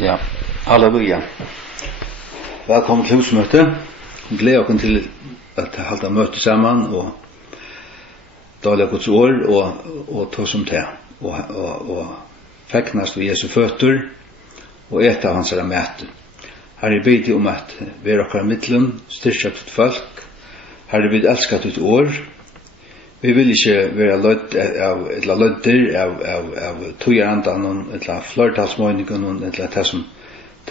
Ja, halleluja. Velkommen til husmøte. Gleder oss til at halda møte sammen og dala Guds ord og ta som det og feknast ved Jesu føtter og eta hans mæte. Herre, bid om at vi okkar mittlen, styrkja til folk. Herre, vi elskar ditt år. Vi vil ikke være lødder av tøyerandan, eller flertalsmøyningen, eller det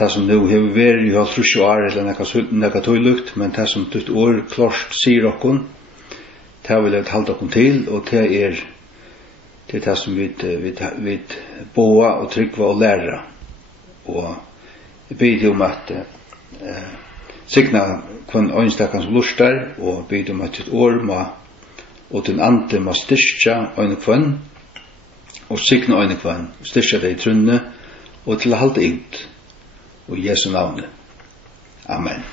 som nå har vært i 30 år, eller nekka tøylukt, men det som ditt år klart sier okkon, det vil jeg halda okkon til, og det er det som vi boa og tryggva og læra. Og jeg bid om at signa kvann øynstakkan som lustar, og bid om at ditt år og den ante må styrkja øynekvann, og signa øynekvann, styrkja det i trunne, og til å halde ut, og i Jesu navn. Amen.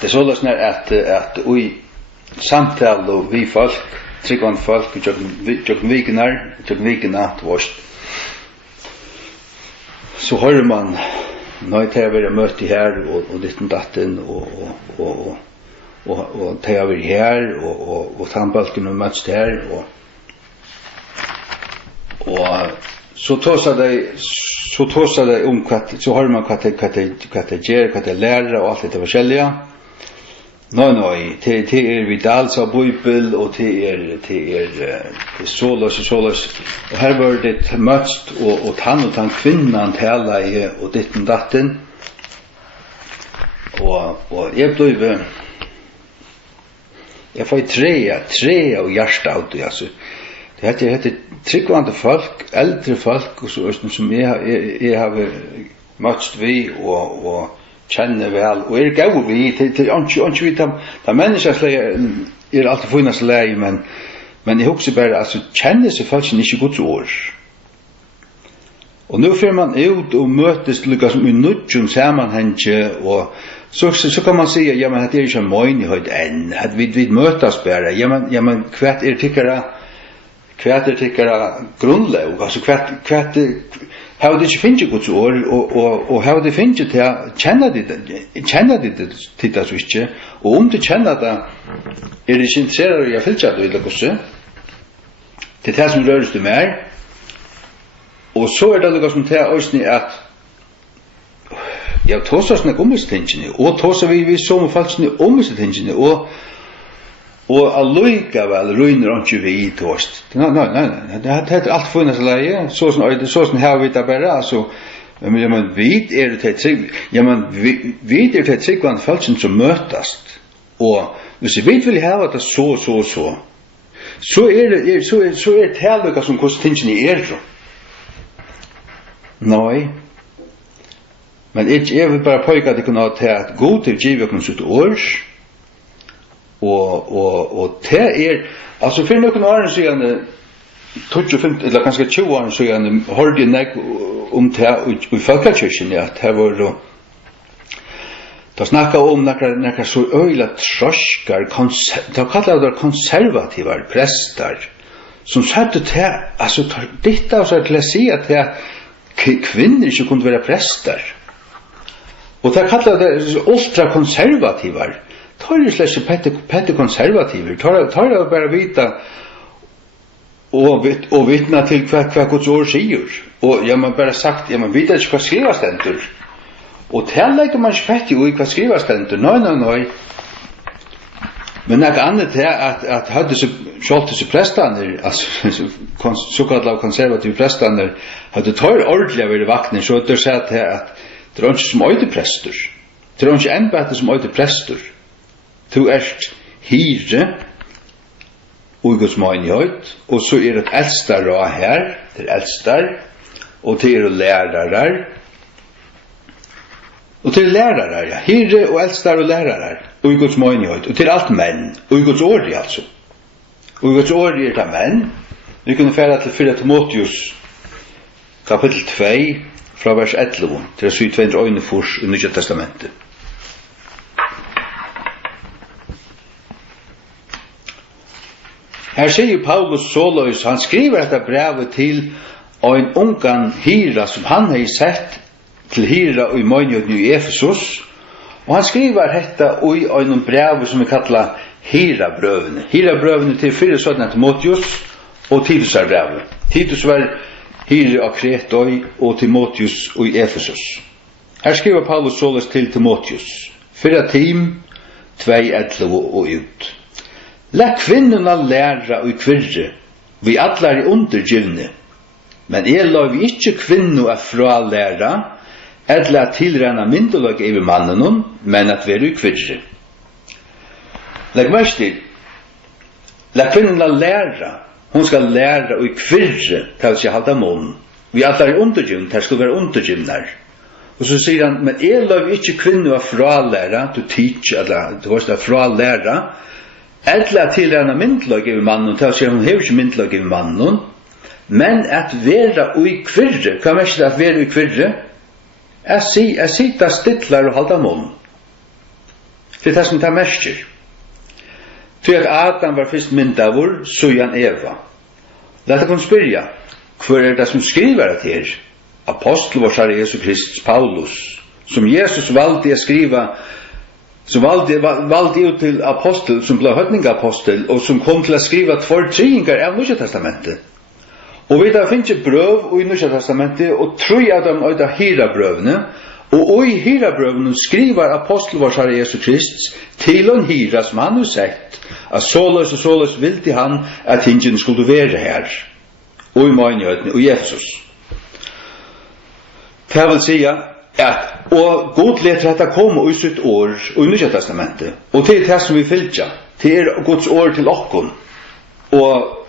Det er sånn at i samtale og vi folk, tryggvann folk, tjokken vikene, så hører man, når jeg vil møte her, og ditt og datten, og ta over her og tannbalken og møtst her og så tåsa det om så har man hva det gjør, hva det lærer og alt det forskjellige. Nei, det er vidals av Bibel og det er såløs og her var det møtst og tann kvinnan tala i og ditten datten og jeg ble jeg får tre og hjärsta av det, altså. Det heter tryggvande folk, eldre folk, og så som jeg har møtst vi og kjenner vel, og gav vi til ikke vi ta mennesker er alltid funnast leie, men jeg husker bare, altså, kjenner seg folk ikke Guds år. Og nå får man ut og møtes lukka som i nudjum sammanhenge, og så kan man säga, ja men det är ju en möjlighet än att vi mötas bara. Ja men kvart är tyckara grundlag, alltså kvart how det finns ju Guds ord och how det finns det att känna det titta så inte och om du känner det är det intresserad jag fältja det eller så det är som rör sig mer och så är det något som tar oss ni att ja, tåsa sånne ommistingene, og tåsa vi som falskene ommistingene, og allikevel røyner ikke vi i tåst. Nei, det heter alt funnest leie, sånn her vi det bare, altså, men vi er det til tryggvande falskene som møtast, og hvis vi vil ha det så er det helvika som hvordan tingene er så. Nei, men jeg vil bare pågå at jeg kunne ha til at god til givet oss ut års, og det altså for noen år siden, 25, eller kanskje 20 år siden, hørte jeg om det i Folkekirken, at det var da snakket om noen så øyla troskar, de kallet det konservative prester, som satte til, altså dette også til å si at kvinner ikke kunne være prester. Og det kallar det ultrakonservativer. Tar det slett pette konservativer. Tar det bare vita og vittna til hva Guds ord sier. Og ja, man bare sagt, ja, man vet ikke hva skrivastendur. Og tillegger man ikke pette i hva skrivastendur. Nei. Men noe annet er at hadde sjålt disse prestene, altså såkallet konservative prestene, hadde tar ordentlig vært vakner, så det er at det er ikke som øydeprester. Det er ikke embete som øydeprester. Du er hyre og Guds menighet, og så er det eldster og her, det er eldster, og det er lærere. Og det er lærere, ja. Hyre og eldster og lærere, og Guds menighet, og det er alt menn, og Guds ord, altså. Og Guds ord er det menn. Vi kunne fære til 4 Timotheus, kapittel 2, fra vers 11 til 7 fors i Nya Testamentet. Her sier Paulus såleis, han skriver dette brevet til en ungan hyra som han har sett til hyra i møgnjøten i Efesus, og han skriver dette i en brev som vi kallar Hyrabrøvene. Hyrabrøvene til 4 Timotheus og Titus er brevet. Titus var hyre av Kretoi og Timotheus i Efesus. Her skriver Paulus såles til Timotheus. 4 Tim 2:11 og ut. La kvinnorna læra og kvirre, vi allar i undergivne, men lov ikkje kvinno er fra læra, eller tilrena myndelag over mannen, men at være i kvirre. Legg mest til, la kvinnorna læra, hon skal læra og kvirre til seg halda mån. Vi allar i undergivne, til skal være undergivnar. Og så sier han, men lov ikkje kvinno er fra læra, to teach, eller til hos fra læra, eller tilrena myndelag over mannen, til å si hun hever ikke myndelag over mannen, men at vera ui kvirre, hva mest at vera ui kvirre? Jeg sitter stidlar og halda mån. Det det som det mestjer. Til at Adam var fyrst myndavur, så han Eva. Leta kun spyrja, hver det som skriver det her? Apostel vår Herre Jesus Kristus Paulus, som Jesus valgte å skriva, som valgte ut til apostel, som ble høytningapostel, og som kom til å skriva 2 tredjedeler av Nye Testamentet. Og vi da finnes brøv i Nye Testamentet, og 3 av dem er hyrabrøvene, og i hyrabrøvene skriver apostel vår Herre Jesus Kristus til en hyra som han har sett, at såløs og såløs ville han at hingen skulle være her, og i Møgnjøten, og i Efesus. Det vil si at, og Gud leter dette komme i sitt år og i Nye Testamentet, og det det som vi fylgja, det Guds år til okkon, og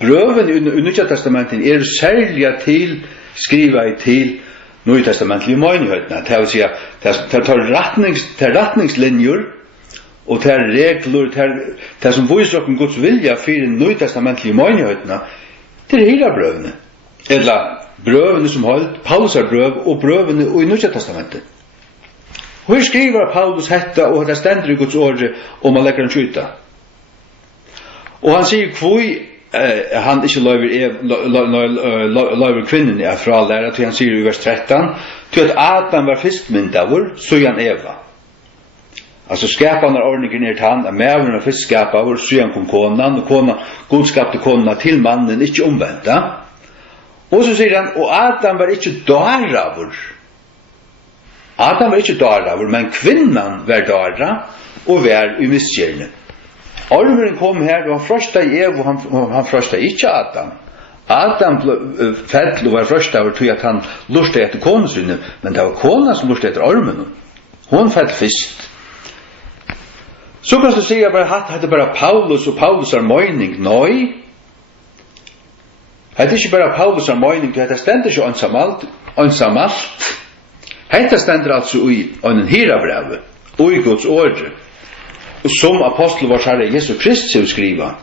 brøven i Nye Testamentet særlig til skriva til Nye Testamentet i Møgnjøtene, det vil si at det tar retningslinjer, og det regler, det som viser okken Guds vilja for Nye Testamentet i Møgnjøtene, det hyrabrøvene, eller brøvene som holdt, Paulus er brøv, og brøvene i Nye Testamentet. Hvor skriver Paulus hetta, og det stender i Guds åre, om man legger en skjuta. Og han sier hvor han ikke løyver kvinnen er fra læra, til han sier i vers 13, til at Adam var fyrstmyndavur, så han Eva. Altså skapan av ordningen til han, at mævren var fyrst skapavur, så han kom konan, og Gud skapte konan til mannen, ikke omvendt. Og så sier han, og Adam var ikke daravur. Adam var ikke daravur, men kvinnan var dara, og var i misgjerne. Ormeren kom her, og han frøsta i Eva, og han frøsta ikke Adam. Adam fell og var frøsta over til at han lurte etter konen sinne, men det var konen som lurte etter ormen. Hon fell fyrst. Så kan du si at det er bare Paulus, og Paulus er møgning. Nei. Det er ikke bare Paulus er møgning, det stender ikke ansamalt. Det stender altså i en hyrabreve, og i Guds åre, og som apostel vår Herre Jesus Kristus skriva.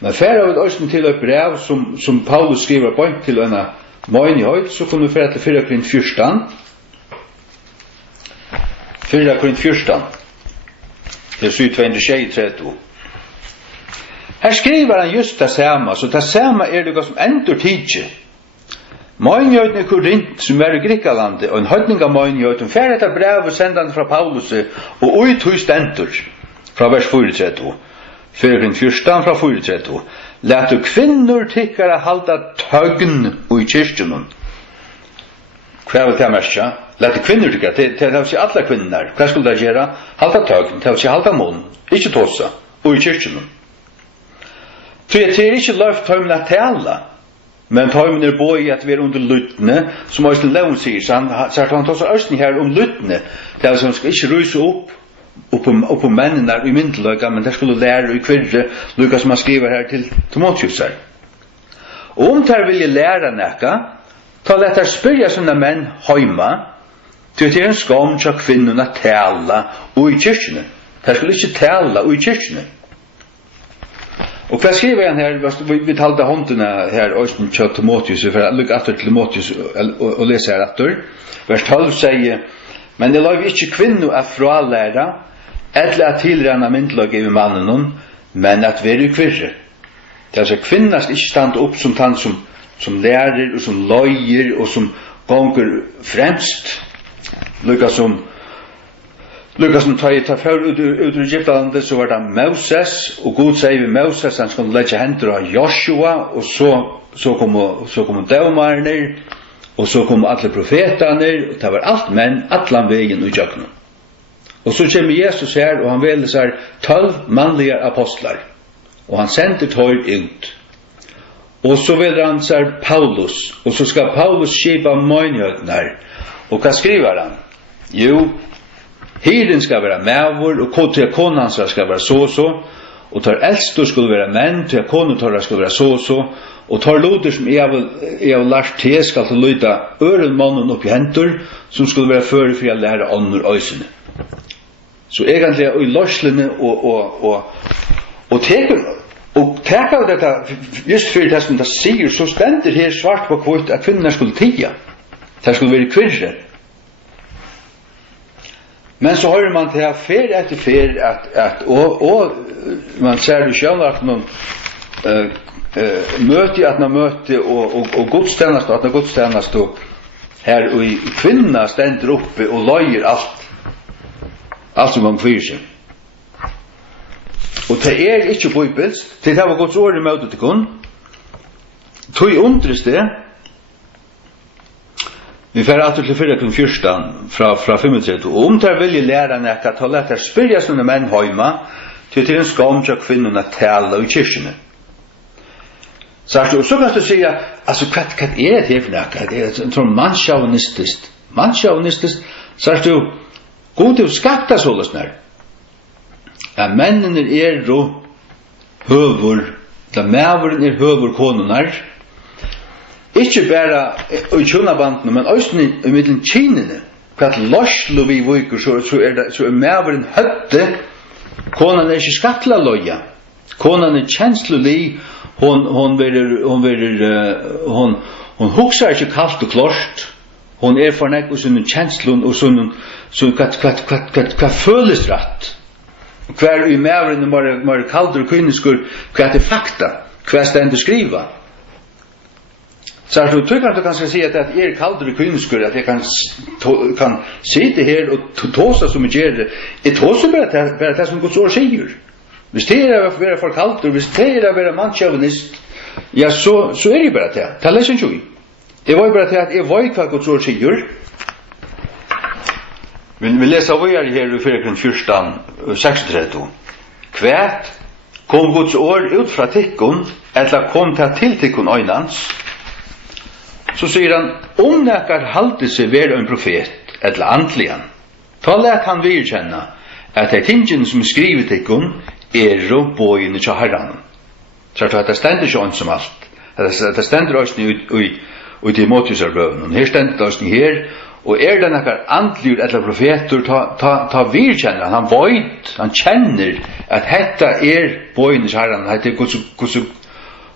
Men færre av et til et brev som Paulus skriver på til en møgnighet, så kunne vi færre til 4 Korint 14. 4 Korint 14. Det er 7:2-3. Her skriver han just det samme, så det samme det som endur tidsi. Møgnjøten i Korint, som i Grikalandet, og en høytning av møgnjøten, færre etter brev og sendan fra Paulus, og uthust endur, fra vers 34. 4 Korint 14 fra 34. Lät du kvinnor tykkara halda tøgn i kyrkjenen. Hva vil det mest, ja? Lät du kvinnor tykkara, det vil si alle kvinner. Hva skulle det gjøre? Halda tøgn, det vil si halda mån, ikke tåsa, og i kyrkjenen. Det ikke løft tøymene til alle, men tøymene boi at vi under luttene, som Øystein Levn sier, så han tar seg Øystein her om luttene, det er som skal ikke ruse opp på mennene i myndeløyga, men det skulle lære i kvirre, lukka som han skriver her til Timotheus her. Og om der vil lære nekka, ta lett her spyrja sånne menn heima, til det en skam til kvinnerne tala og i kyrkjene. Det skulle ikke tala og i kyrkjene. Og hva skriver han her, vi talte håndene her, Øystein til Timotheus, for jeg lukker etter til Timotheus og leser her etter. Vers 12 sier, men det lov ikke kvinno er fralæra, eller at tilrena myndlag i mannen, men at være kvirre. Det er altså kvinna skal ikke stande opp som tann som som lærer og som løyer og som gonger fremst. Lukka som tar jeg før ut ur Egyptalandet, så var det Moses, og Gud sier vi Moses, han skulle legge hender av Joshua, og så kom dømarne, og så kom alle profeterne, og det var alt menn, atlan veien og jøkken. Og så kommer Jesus her, og han velger seg 12 mannlige apostlar, og han sender 12 ut. Og så velger han seg Paulus, og så skal Paulus skipa møgnjøknar, og hva skriver han? Jo, Hirden skal være mævor, og til konan skal være så, og tar eldste skulle være menn, til konen skal være så, og tar loder som jeg har lært til, skal til løyta øren mannen opp i hentur, som skulle være føre for å lære ånder øysene. Så egentlig er i løslene og teker dette, just for det som det sier, så stender her svart på kvart at kvinnerne skulle tia. Det skulle være kvirre. Men så hører man til fer etter fer og man ser det selv at man møte og godstjenest og her og kvinna stender oppe og løyer alt som man kvirer seg. Og det er ikke bibelsk, det var Guds ord i møte til kun. Tog undres det. Vi får alltid til 4:14 fra 35, og om der vil lære nekka, ta lett her spyrja sånne menn heima, til en skam til kvinnerne tala i kyrkjene. Så kan du si, altså, hva er det her for nekka? Det er en sånn mannsjaunistisk, så du, god til å skapta sålesner. Ja, mennene er jo høvur, da mæveren er høvur konunar, ikke bare i kjønabandene, men også i middelen kinene. For at løslo vi viker, så er mæveren høtte. Konan er ikke skattla løya. Konan er kjenslelig. Hun hukser ikke kaldt og klart. Hun er fornekk og sånn kjenslun og sånn hva føles rett. Hver i mæveren er kaldt og kvinneskur, hva er det fakta, hva stender skriva. Så du tror at du kan si at jeg er kaldur i kvinneskur, at jeg kan sitte her og tåsa som jeg gjør det. Jeg tåser bare det som Guds ord sier. Hvis det er å være for kaldur, hvis det er å være mannsjøvenist, ja, så er det bare det. Det leser ikke vi. Jeg var bare til at jeg var hva Guds ord sier. Vi leser videre her i 4:14-36. Kvært kom Guds ord ut fra tikkun, eller kom til tikkun øynans. Så sier han, om nekkar halte seg være en profet, eller antligan, ta let han virkjenne at det tingen som skriver tikkun er og bøyene til herran. Så det stender ikke ånd som alt. Det stender også i Timotheus-arbøven. Her stender det også her, og det nekkar antligur eller profeter, ta virkjenne, han vøyt, han kjenner at dette er bøyene til herran, dette er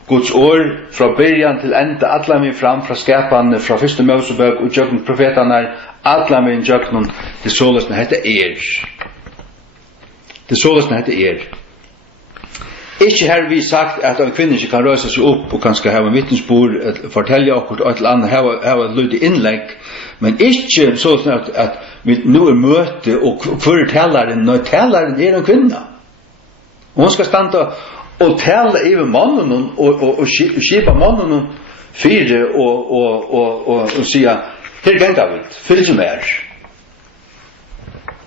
Guds ord fra början til enda, alla mig fram fra skapan, fra første Mosebok og jøkken profetene, alla mig jøkken til sålesne hette er. Til sålesne hette er. Ikke her vi sagt at en kvinne ikke kan røse seg opp og kanskje ha en vittnesbord, fortelle okkur og et eller annet, ha et lyd innlegg, men ikke sånn at vi nå er møte og hver taleren, når taleren er en kvinne. Hun skal standa og tala over mannen og skipa mannen fire og sia her ganga vi, fylg som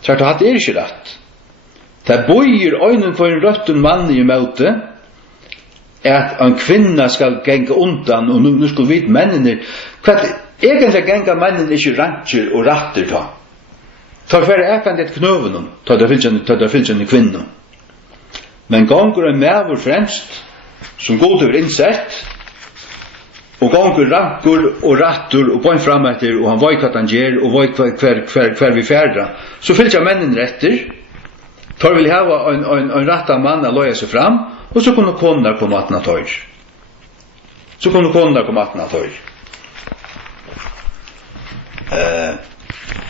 så det er ikke rett. Det bøyer øynene for en røtten mann i møte at en kvinna skal ganga undan og nu skal vi mennene egentlig ganga mennene ikke rantjer og ratter ta for ekan det knøven ta det fylg en kvinna. Men gonger en mævur fremst, som god over innsett, og gonger rankur og rattur og bøyn fram etter, og han vøy hva han gjer, og vøy hver vi færda, så fylgja mennen retter, tar vil hava en ratta mann a loja seg fram, og så kunne konar komme atna tøyr.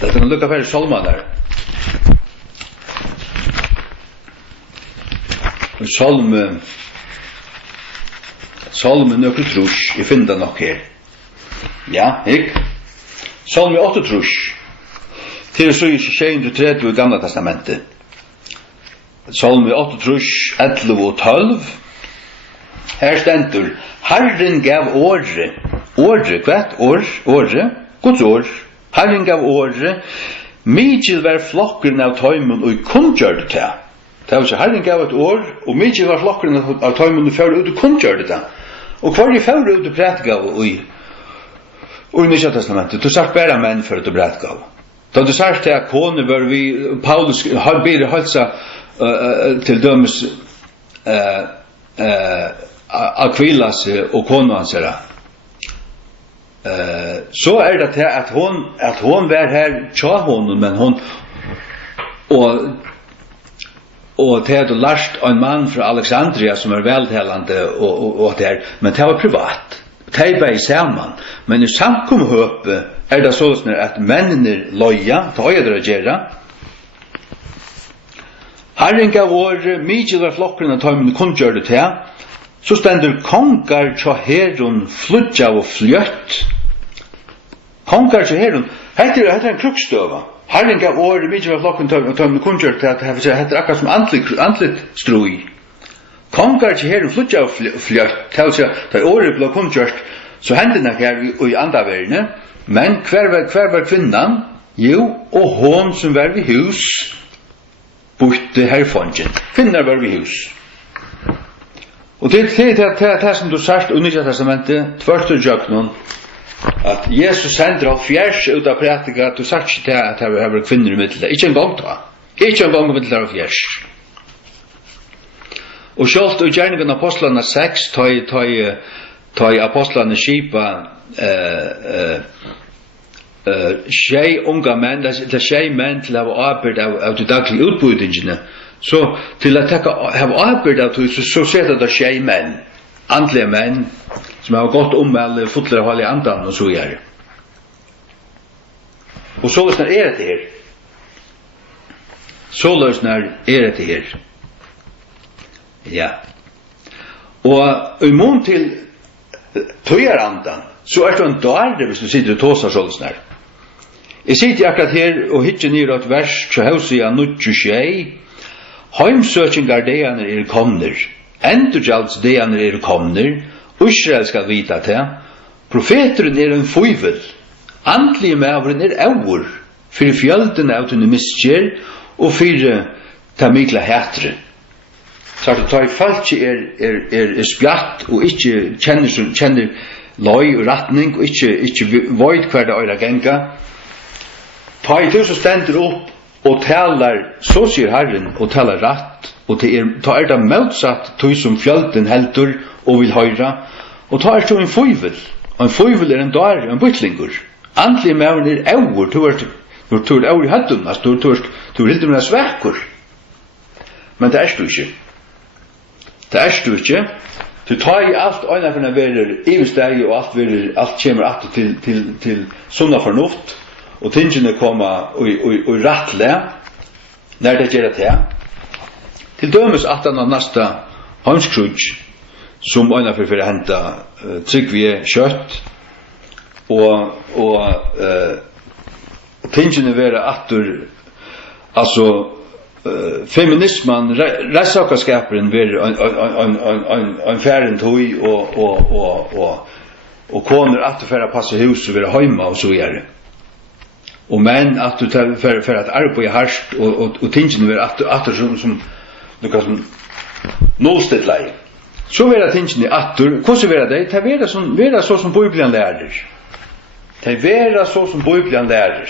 Det kan lukka fyrir solma der. Salmen nøkker trus, jeg finner det nok her. Ja, ikke? Salmen 8 trus. Til så i 630 i Gamla testamentet. Salmen 8 trus, 11 og 12. Her stendur, Herren gav åre, hvert åre, Guds år. Herren gav åre, Mikil var flokkeren av tøymen og kunngjørte det. Det var så Herren gav et år, og Mikil var flokkeren av tøymen og fører ut og kunngjørte det. Og hver de fører ut og prætgav og i Nya testamentet, du sagt bare menn for ut og prætgav. Da du sagt til at kone var vi, Paulus har bedre halsa til dømes Aquilas og kone hans her. Så det til at hon var her tja honom, men hon og til at du lærst en mann fra Alexandria som veltalende og der, men det var privat. Det var i sammen, men i samkomhøpet det sånn at mennene løya, ta jeg dere gjerra. Herren gav året, mykje var flokkerne av tøymene kunngjør det til, så stender kongar tja herun fludja og fløtt. Kongar tja herun, heter en krukstøva. Herren gav året, mykje var flokkerne av tøymene kunngjør det til, det heter akkurat som antligt strui. Kongar tja herun fludja og fløtt, det året ble kunngjørt, så hendene her i andaværene, men hver var kvinnan? Jo, og hon som var ved hus, borte herfongen. Kvinner var ved hus. Og det som du sagt i Nya testamentet, tvørste jøknen, at Jesus sender av fjers ut av prætika, du sagt ikke til at det var kvinner i middel. Ikke en gang da. Ikke en gang i middel av fjers. Og selv i gjerningen av apostlene 6, ta i apostlene skipa tjei unga menn, det tjei menn til å ha arbeid av de daglige utbudingene, så til å ha arbeid av det, så ser det tjei menn, andlige menn, som har gått med fotler av alle andan, og så gjør det. Og så løsner det her. Så løsner det her. Ja. Og i mån til tøyerandan, så det en dårlig hvis du sitter og tåser så løsner. Jeg sitter akkurat her og hittar ned et vers til Hosea 9:26. Heimsøkingar deianer komner, endurgjalds deianer komner, Israel skal vita til, profeteren en føyvel, andlige mævren aur, fyrir fjölden av tunne misgjer, og fyrir ta mikla hætre. Så at ta i falski spjatt, og ikkje kjenner loj og ratning, og ikkje void hver det øyla genga, ta i til så stender opp, og talar, så sier Herren, og talar ratt, og ta det motsatt tog som fjölden heldur og vil høyra, og ta så en føyvel, og en føyvel en dar, en bytlingur. Andlige mævren aur, du er aur i høttun, du er hildur med svekkur. Men det du ikke. Det du ikke. Du tar i alt øyne for å være ivesteg, og alt kommer alt til sunna fornuft, og tingene kommer og rattle, når det gjør det til. Til dømes at han har næsta heimskrutj, som øyne for å hente tryggvige kjøtt, og tingene være atter, altså, feminismen, rettsakerskaperen være en færen tøy, og koner atter for å passe hus og være heima og så gjøre. Og menn atter for at arbeid hardt, og tingene være atter som noe som nålstedleie. Så vera tingene atter, hvordan vera det? Det vera så som Bibelen lærer. Det vera så som Bibelen lærer.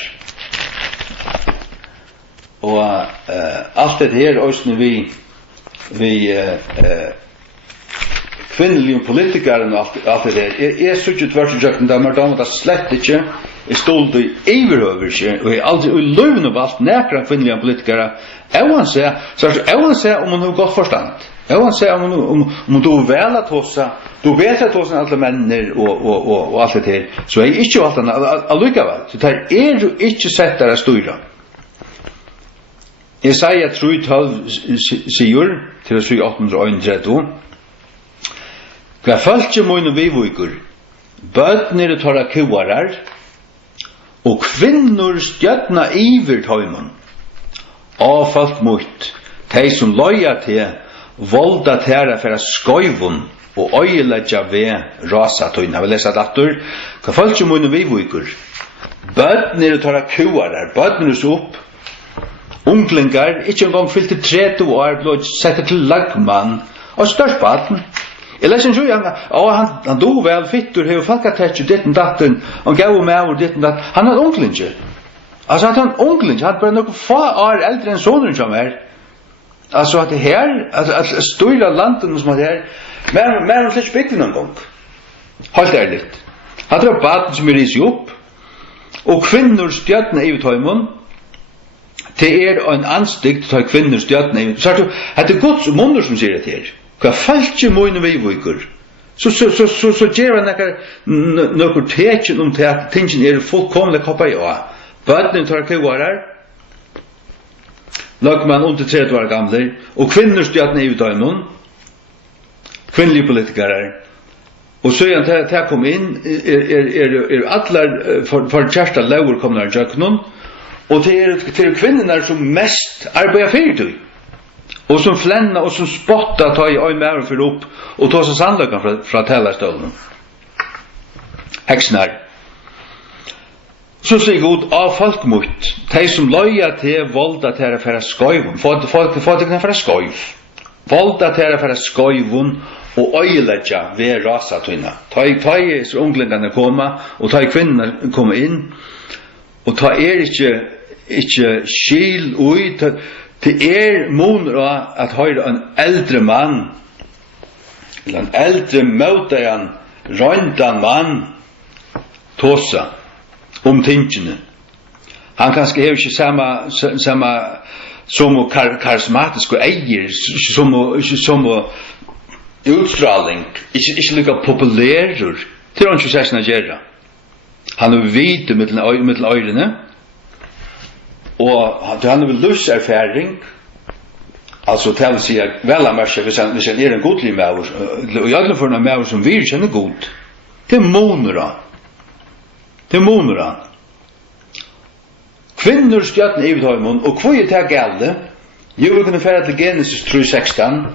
Og alt det her også vi kvinnelige politikere og alt det der. Jeg synes ikke tverrsøkjen der, men da må det slett ikke. Jeg stod det iverhøver, og jeg aldri i løven av alt nekere kvinnelige politikere. Jeg vil se om hun har godt forstand. Jeg vil se om du vel at hos du vet at hos alle mennene og alt det her. Så jeg ikke valgt den allikevel. Så det jo ikke sett der å styre. Jesaja 3:12 sier, til å si 831, Hva falskje moin og vivuikur, bøtnir torra kuarar, og kvinnor stjøtna iver tøymon, av folk mot, tei som loja til, volda tæra fyrir skoivun, og øyeledja ved rasa tøyna. Vi leser datter, hva falskje moin og vivuikur, bøtnir torra kuarar, bøtnir opp, unglingar, ikke en gang fylte 30 år, ble sett til lagmann, og størst baden. Jeg leser ikke han dog vel fittur, hever falkatetju ditten datten, han gav med over ditten datten, han er unglingar. Altså at han unglingar, han bare noen få år eldre enn sonen som er. Altså at det her, at støyla landen som at det her, men han slett bygge noen gang. Halt ærligt. Han drar baden som er risi opp, og kvinnor stjøtna i tøymon, det er en anstikt til kvinner stjøtna i. Så det er Guds munner som sier det her. Hva falskje moin og vivuikur. Så gjør han noen tekjen om til at tingene er fullkomlig koppa i å. Bøtnen tar kuarar, lagmann under 30 år gamle, og kvinner stjøtna i tøymon, kvinnelige politikere. Og så er han til å komme inn, atler for kjærsta lauer kommer til jøknen, og til kvinnerne som mest arbeider fyrir, og som flenna og som spotta ta i øy mer for opp, og ta seg sannløkken fra talerstolen. Heksnar. Så sier Gud, av folk mot, de som løya til volda til å fære skøyvun, for det kan fære skøyv, volda til å fære skøyvun, og øyeledja ved rasatøyna. Ta i unglingene koma, og ta i kvinnerne koma inn, og ta ikke skil ui, det moner at høyre en eldre mann, eller en eldre møtejan, røyndan mann, tåsa, tingene. Han kanskje hever ikke samme som karismatiske eier, som utstraling, ikke lukka populærer, til han ikke særlig gjerra. Han er vite mittel øyrene, og han er luserfaring, altså til å si velamerske, hvis han er en godlig maver, og i alle forna maver som vi kjenner god, det monera. Det monera. Kvinnor stjøtna i tøymon, og hvor er det gale? Jo, vi kunne fære til Genesis 3:16,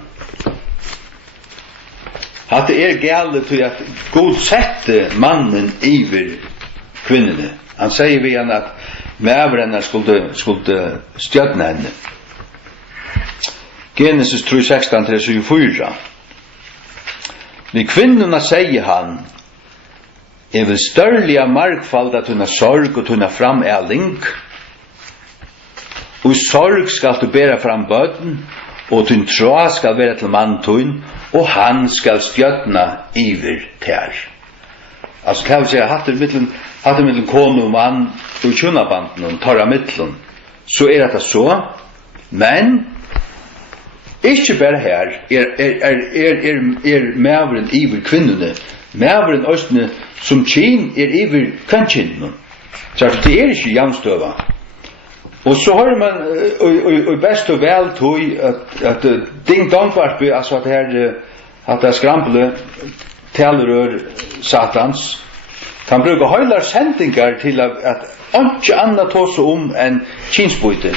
at det er gale til at God sette mannen iver kvinnene. Han sier vi han at mævrene skulle stjøtna henne. Genesis 3:16-24. Vi kvinnorna sier han, jeg vil størlige markfalda tunna sorg og tunna frameling, og sorg skal du bæra fram bøten, og tunn tråd skal være til mann tunn, og han skal stjøtna iver tær. Altså kan vi si, hatt mittlen kone og mann, og kjønnabanden, og tarra mittlen, så er det så, men, ikke bare her, mævren iver kvinnene, mævren østene, som kyn iver kvinnene. Så det er ikke jamstøva. Og så har man, og best og vel tog, at ding dongvarpi, altså at det skrample, talerør satans, kan bruke høylar sendingar til at ikke annet tås om enn kinsbyte.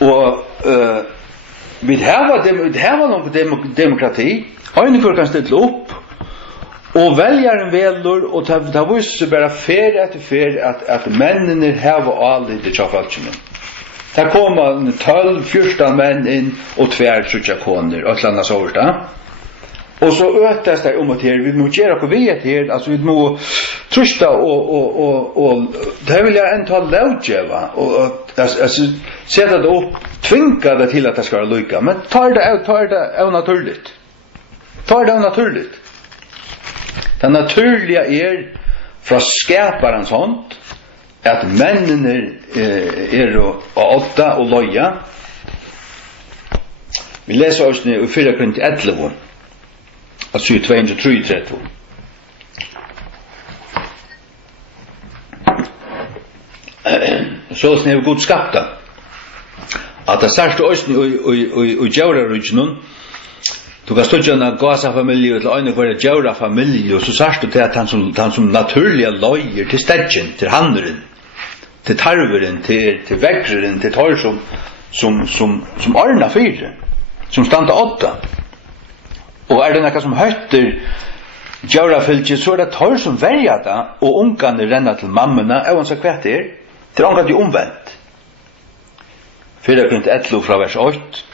Og vi har noe demokrati, øynekor kan stille opp, og veljaren velur, og det viser bare fer etter fer at mennene har allit i tjafalkjene. Der kommer 12-14 menn inn, og 2-3 koner, og et eller annet sånt. Og så øtes det om at her, vi må gjøre noe vi her, altså vi må trusta, og det vil jeg en ta lovgjeva, og sette det opp, tvinga det til at det skal være lykka, men tar det av naturligt. Det naturliga er fra skaparens hånd at mennene er å åtta og loja. Vi leser oss i 4 Korinter 11, altså 22-33. Så er det god skapta. At det særste oss i djaurarujnen, Du kan studja en gasa-familie til en hver djaura-familie, og så sørst du til at han som naturliga løyer til stedjen, til handeren, til tarveren, til vegreren, til tar som arna fyre, som standa åtta. Og det nekka som høytter djaura-fylgje, så det tar som verja da, og ungane renna til mammena, og han sa kvett til ungane de omvendt. 4:11 fra vers 8.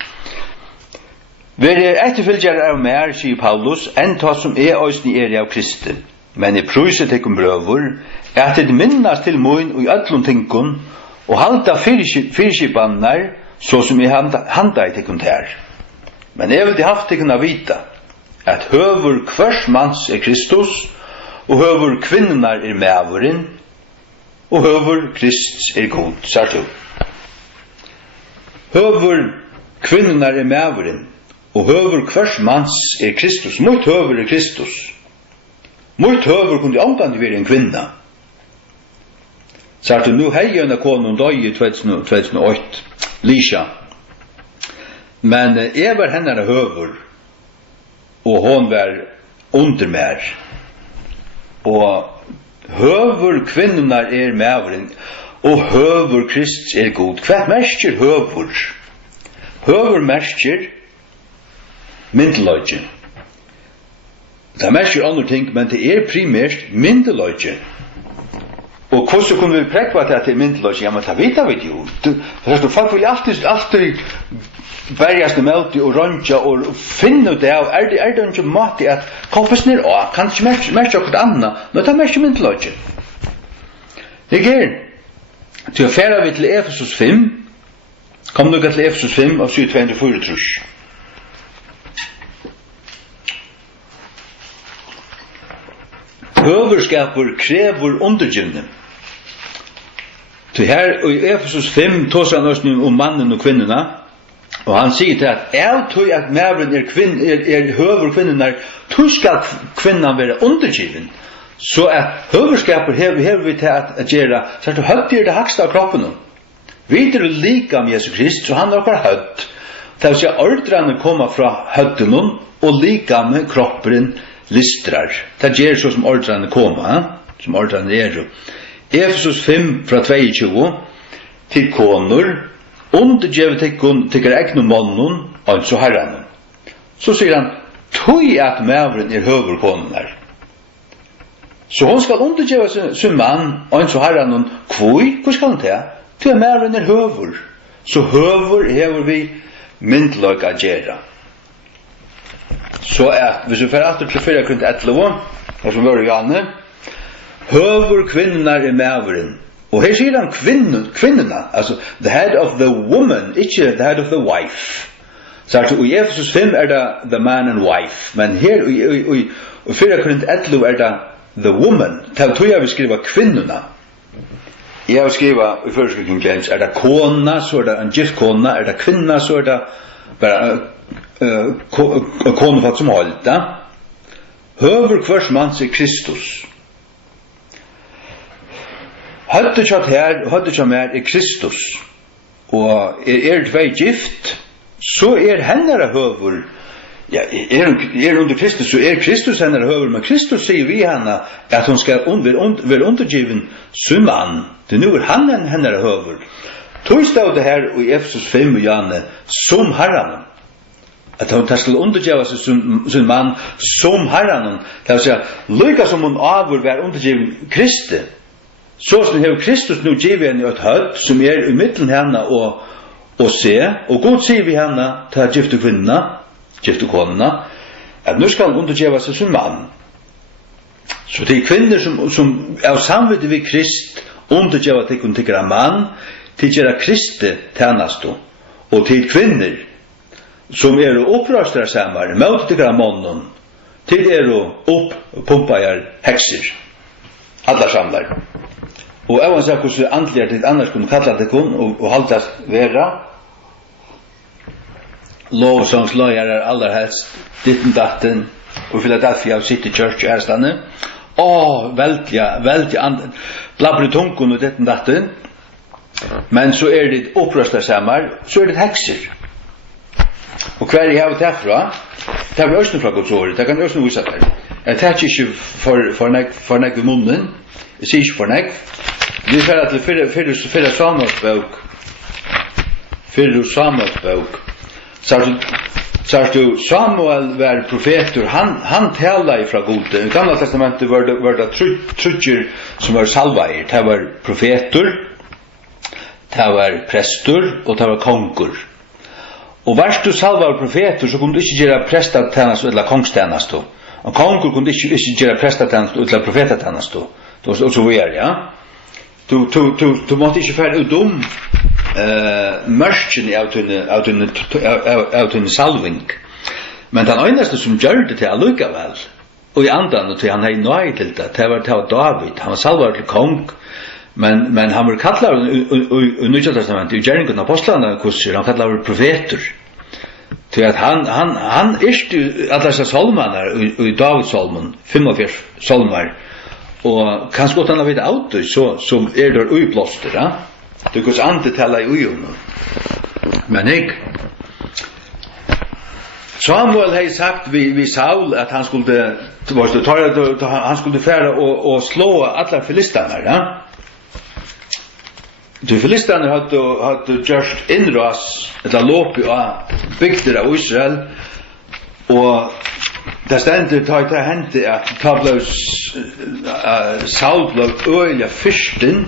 Vere etterfylgjare av mer, sier Paulus, enn ta som òsni av Kristi. Men I pruset tekum brøver, at det minnas til moin og I öllum tingun, og halda fyrskipannar, så som handa I tekum ter. Men jeg vil haft tekum av vita, at høver hvers mans Kristus, og høver kvinnar mævurin, og høver Krist god. Sartu. Høver kvinnar mævurin, og høver hvers mans Kristus. Mot høver Kristus. Mot høver kunne omgående være en kvinna. Så nu hei en kone døy I 2008, Lisha. Men jeg var henne høver, og hon var under mer. Og høver kvinnar mævren, og høver Krist god. Hva merker høver? Høver merker myndeløgje. Det merker andre ting, men det primært myndeløgje. Og hvordan kunne vi prekva til at det myndeløgje? Ja, men det vet vi jo. Folk vil alltid bergast med og røntja og finne det av, det ikke måte at kompisen kan ikke merke okkur annet, men det merker myndeløgje. Jeg til å fære vi til Efesus 5, kom noe til Efesus 5 av 7:204. Høverskaper krever undergivne. Til her i Efesus 5 tås han også om mannen og kvinnerne, og han sier til at jeg tror at mævren høver kvinnerne, tror skal kvinnan være undergiven, så at høverskaper hever vi til at gjøre, så at høtt det haksta av kroppen. Vi lika med Jesus Krist, så han har høtt. Det vil si at ordrane kommer fra høtten, og lika med kroppen listrar. Det gjør så som ordrane kommer, som ordrane Efesus 5 fra 22, til konor, undergjev til egnu månen, altså herren. Så sier han, tog at mævren høverkonen her. Så hon skal undergeva sin mann, altså herren, hvor skal han ta? Til at mævren høver. Så høver hever vi myndløyga gjera. Så hvis vi får alltid til 4:11, og som var Janne, høver kvinnar mævren. Og her sier han kvinnerne, altså the head of the woman, ikke the head of the wife. Så altså i Efesus 5 det the man and wife, men her i 4:11 det the woman. Det tror jeg vil skrive kvinnerne. Jeg vil skrive i første King James, det kona, så det en gift kona, det kvinna, så det bare konefolk som holdt det. Høver hvers mans Kristus. Høtte kjatt mer Kristus, og tvei gift, så hennere høver, ja, under Kristus, så Kristus hennere høver, men Kristus sier vi henne at hun skal være undergiven som mann, det nu han hennere høver. Tog stod det her i Efesus 5 og Janne, som herren, at hun skal undergiva seg som mann, som herren, det vil si, lykka som hun avur være undergiven Kristi, så som hever Kristus nu givet henne et høtt som i middelen henne og se, og god sier vi henne til gifte kvinna, gifte konene, at nu skal han undergiva seg som mann. Så til kvinner som av samvittig ved Krist undergiva til kun tykker av mann, til gjøre Kristi tjeneste, og til kvinner som opprøstere sammen, med tykker av mannen, til oppumpeier hekser, alle samler. Og jeg var sagt hvordan andelig til annars kunne kalla det kun og haldas vera. Lovsangsløyer aller helst ditten datten og Philadelphia City Church stannet. Veldig blabber tungen og ditten datten. Men så det opprøster sammen, så det hekser. Och kvar jag har träffra. Det har vi också från Guds ord. Det kan också visa där. Jag tar inte för näck i munnen. Jag ser inte för näck. Vi får att för Samuels bok. Så du Samuel var profeter, han talar ifrån Gud. I Gamla testamentet var det trutcher som var salvaer. Det var profeter, det var präster och det var konger. Och varst du salvar profeter så kunde du inte göra prästatjänst eller kongstjänst då. Och konger kunde inte göra prästatjänst eller profetatjänst då. Och så vidare, ja. Du måtte ikke fære ut mørken av din salving. Men den eneste som gjør det til allikevel, og i andan og til han hei nøy til det var David. Han var salvar til kong, men han var kallar i Nya Testamentet, i Gjerningen av Apostlene kurser, han kallar profeter. Til at han irste alle disse salmaner i Davids salmen, 45 salmer, og kanskje godt han har vidt auto, så det uiblåster, ja. Det går ante tala i ujonen. Men ikke. Samuel har sagt vi Saul at han skulle fære og slå alla filistaner, ja. De filistaner hadde gjort innras, eller låp av bygder av Israel, og det stendet til hente at Saul ble øyelig fyrsten,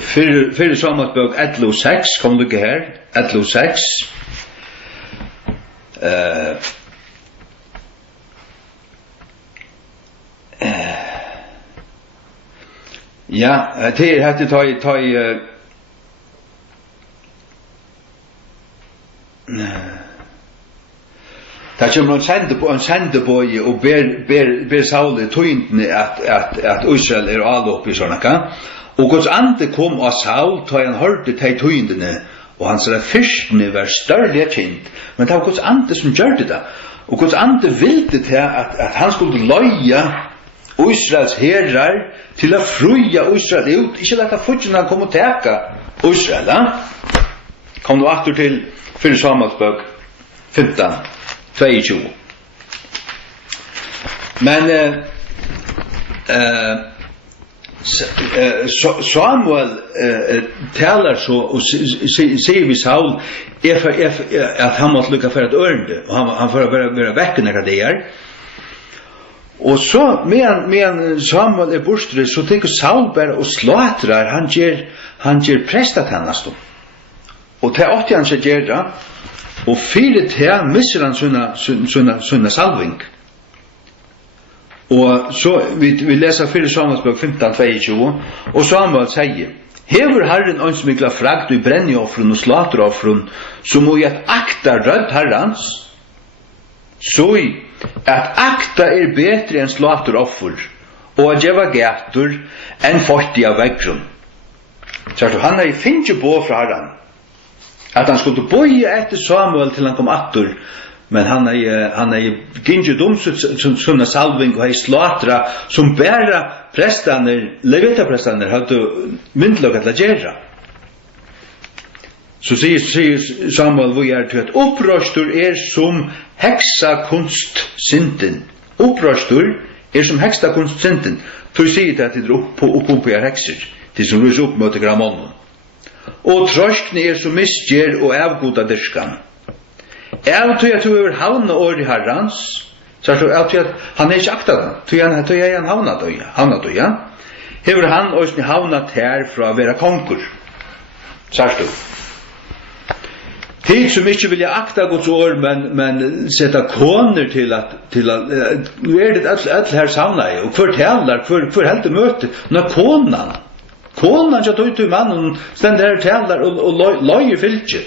fyrir Samuels bok 11:6 kom du her 11:6 ja det hade ta det kommer en sendeboy og ber Saul i tøyndene at Israel allop i sånne kan. Og Guds ande kom av Saul, ta han hørte til tøyndene, og hans fyrstene var større kjent. Men det var Guds ande som gjør det. Og Guds ande ville til at han skulle løye Israels herrer til å fruja Israel ut. Ikke lette fortjene han kom og teka Israel. Ja? Kom nå atter til 4 Samuels bok 15:22. Men Samuel talar så och säger vi Saul att han måste lycka för ett örende och han får vara väck när det är. Och så men Samuel bortre så tycker Saul bara och slåtrar han ger prästatjänst då. Och det åt han sig göra och fyra till missar han såna salving. Og så vi leser 4 Samuels bok 15:22 og Samuel sier: Hever Herren ønsmykla frakt i brenneoffren og slateroffren som må gjett akta rødt herrans, så at akta bedre enn slateroffer og at gjeva gater enn forti av veggrunn. Så han har finnet på fra herren at han skulle bøye etter Samuel til han kom atter. Men han är ginge såna salving och slatra som bära prästaner, levitaprästaner hade myndlag att göra. Så säger Samuel vi är till att upprörstor som häxa konst synden. Upprörstor som häxa konst synden. Du säger det att det upp på häxor. Det som rus upp mot grammon. Och tröskne som misger och avgoda dyrskan. Jag tror att du är havna år i herrans, så jag tror att han är inte aktad, tror jag han havnat då, ja. Hever han också havnat här för att vara konkurs, så du. Tid som inte vill akta Guds år, men sätta koner till att nu är det ett här samla och förtäller, för helt möte, när konan så tog ut mannen, ständer här täller och löjer fylke.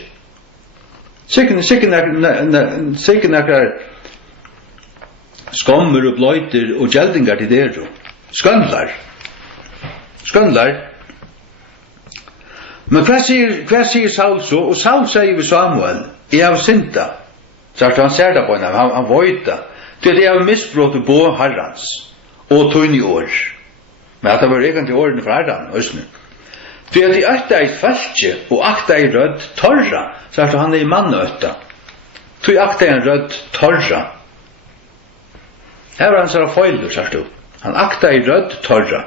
Sikken nakrar skammer og bløyter og gjeldingar til det. Skandlar. Men hva sier Saul så? Og Saul sier ved Samuel, jeg har synda. Så han ser det på henne, han vøyta. Til at jeg har misbrått på herrans, og tøyne i år. Men at det var egentlig årene fra herran, høysene. Til at de øtta i falske, og akta i rødt, torra, så han i mannøtta. Tui akta en rødd torra. Her var han sånn feil, sagt du. Han akta I rødd torra.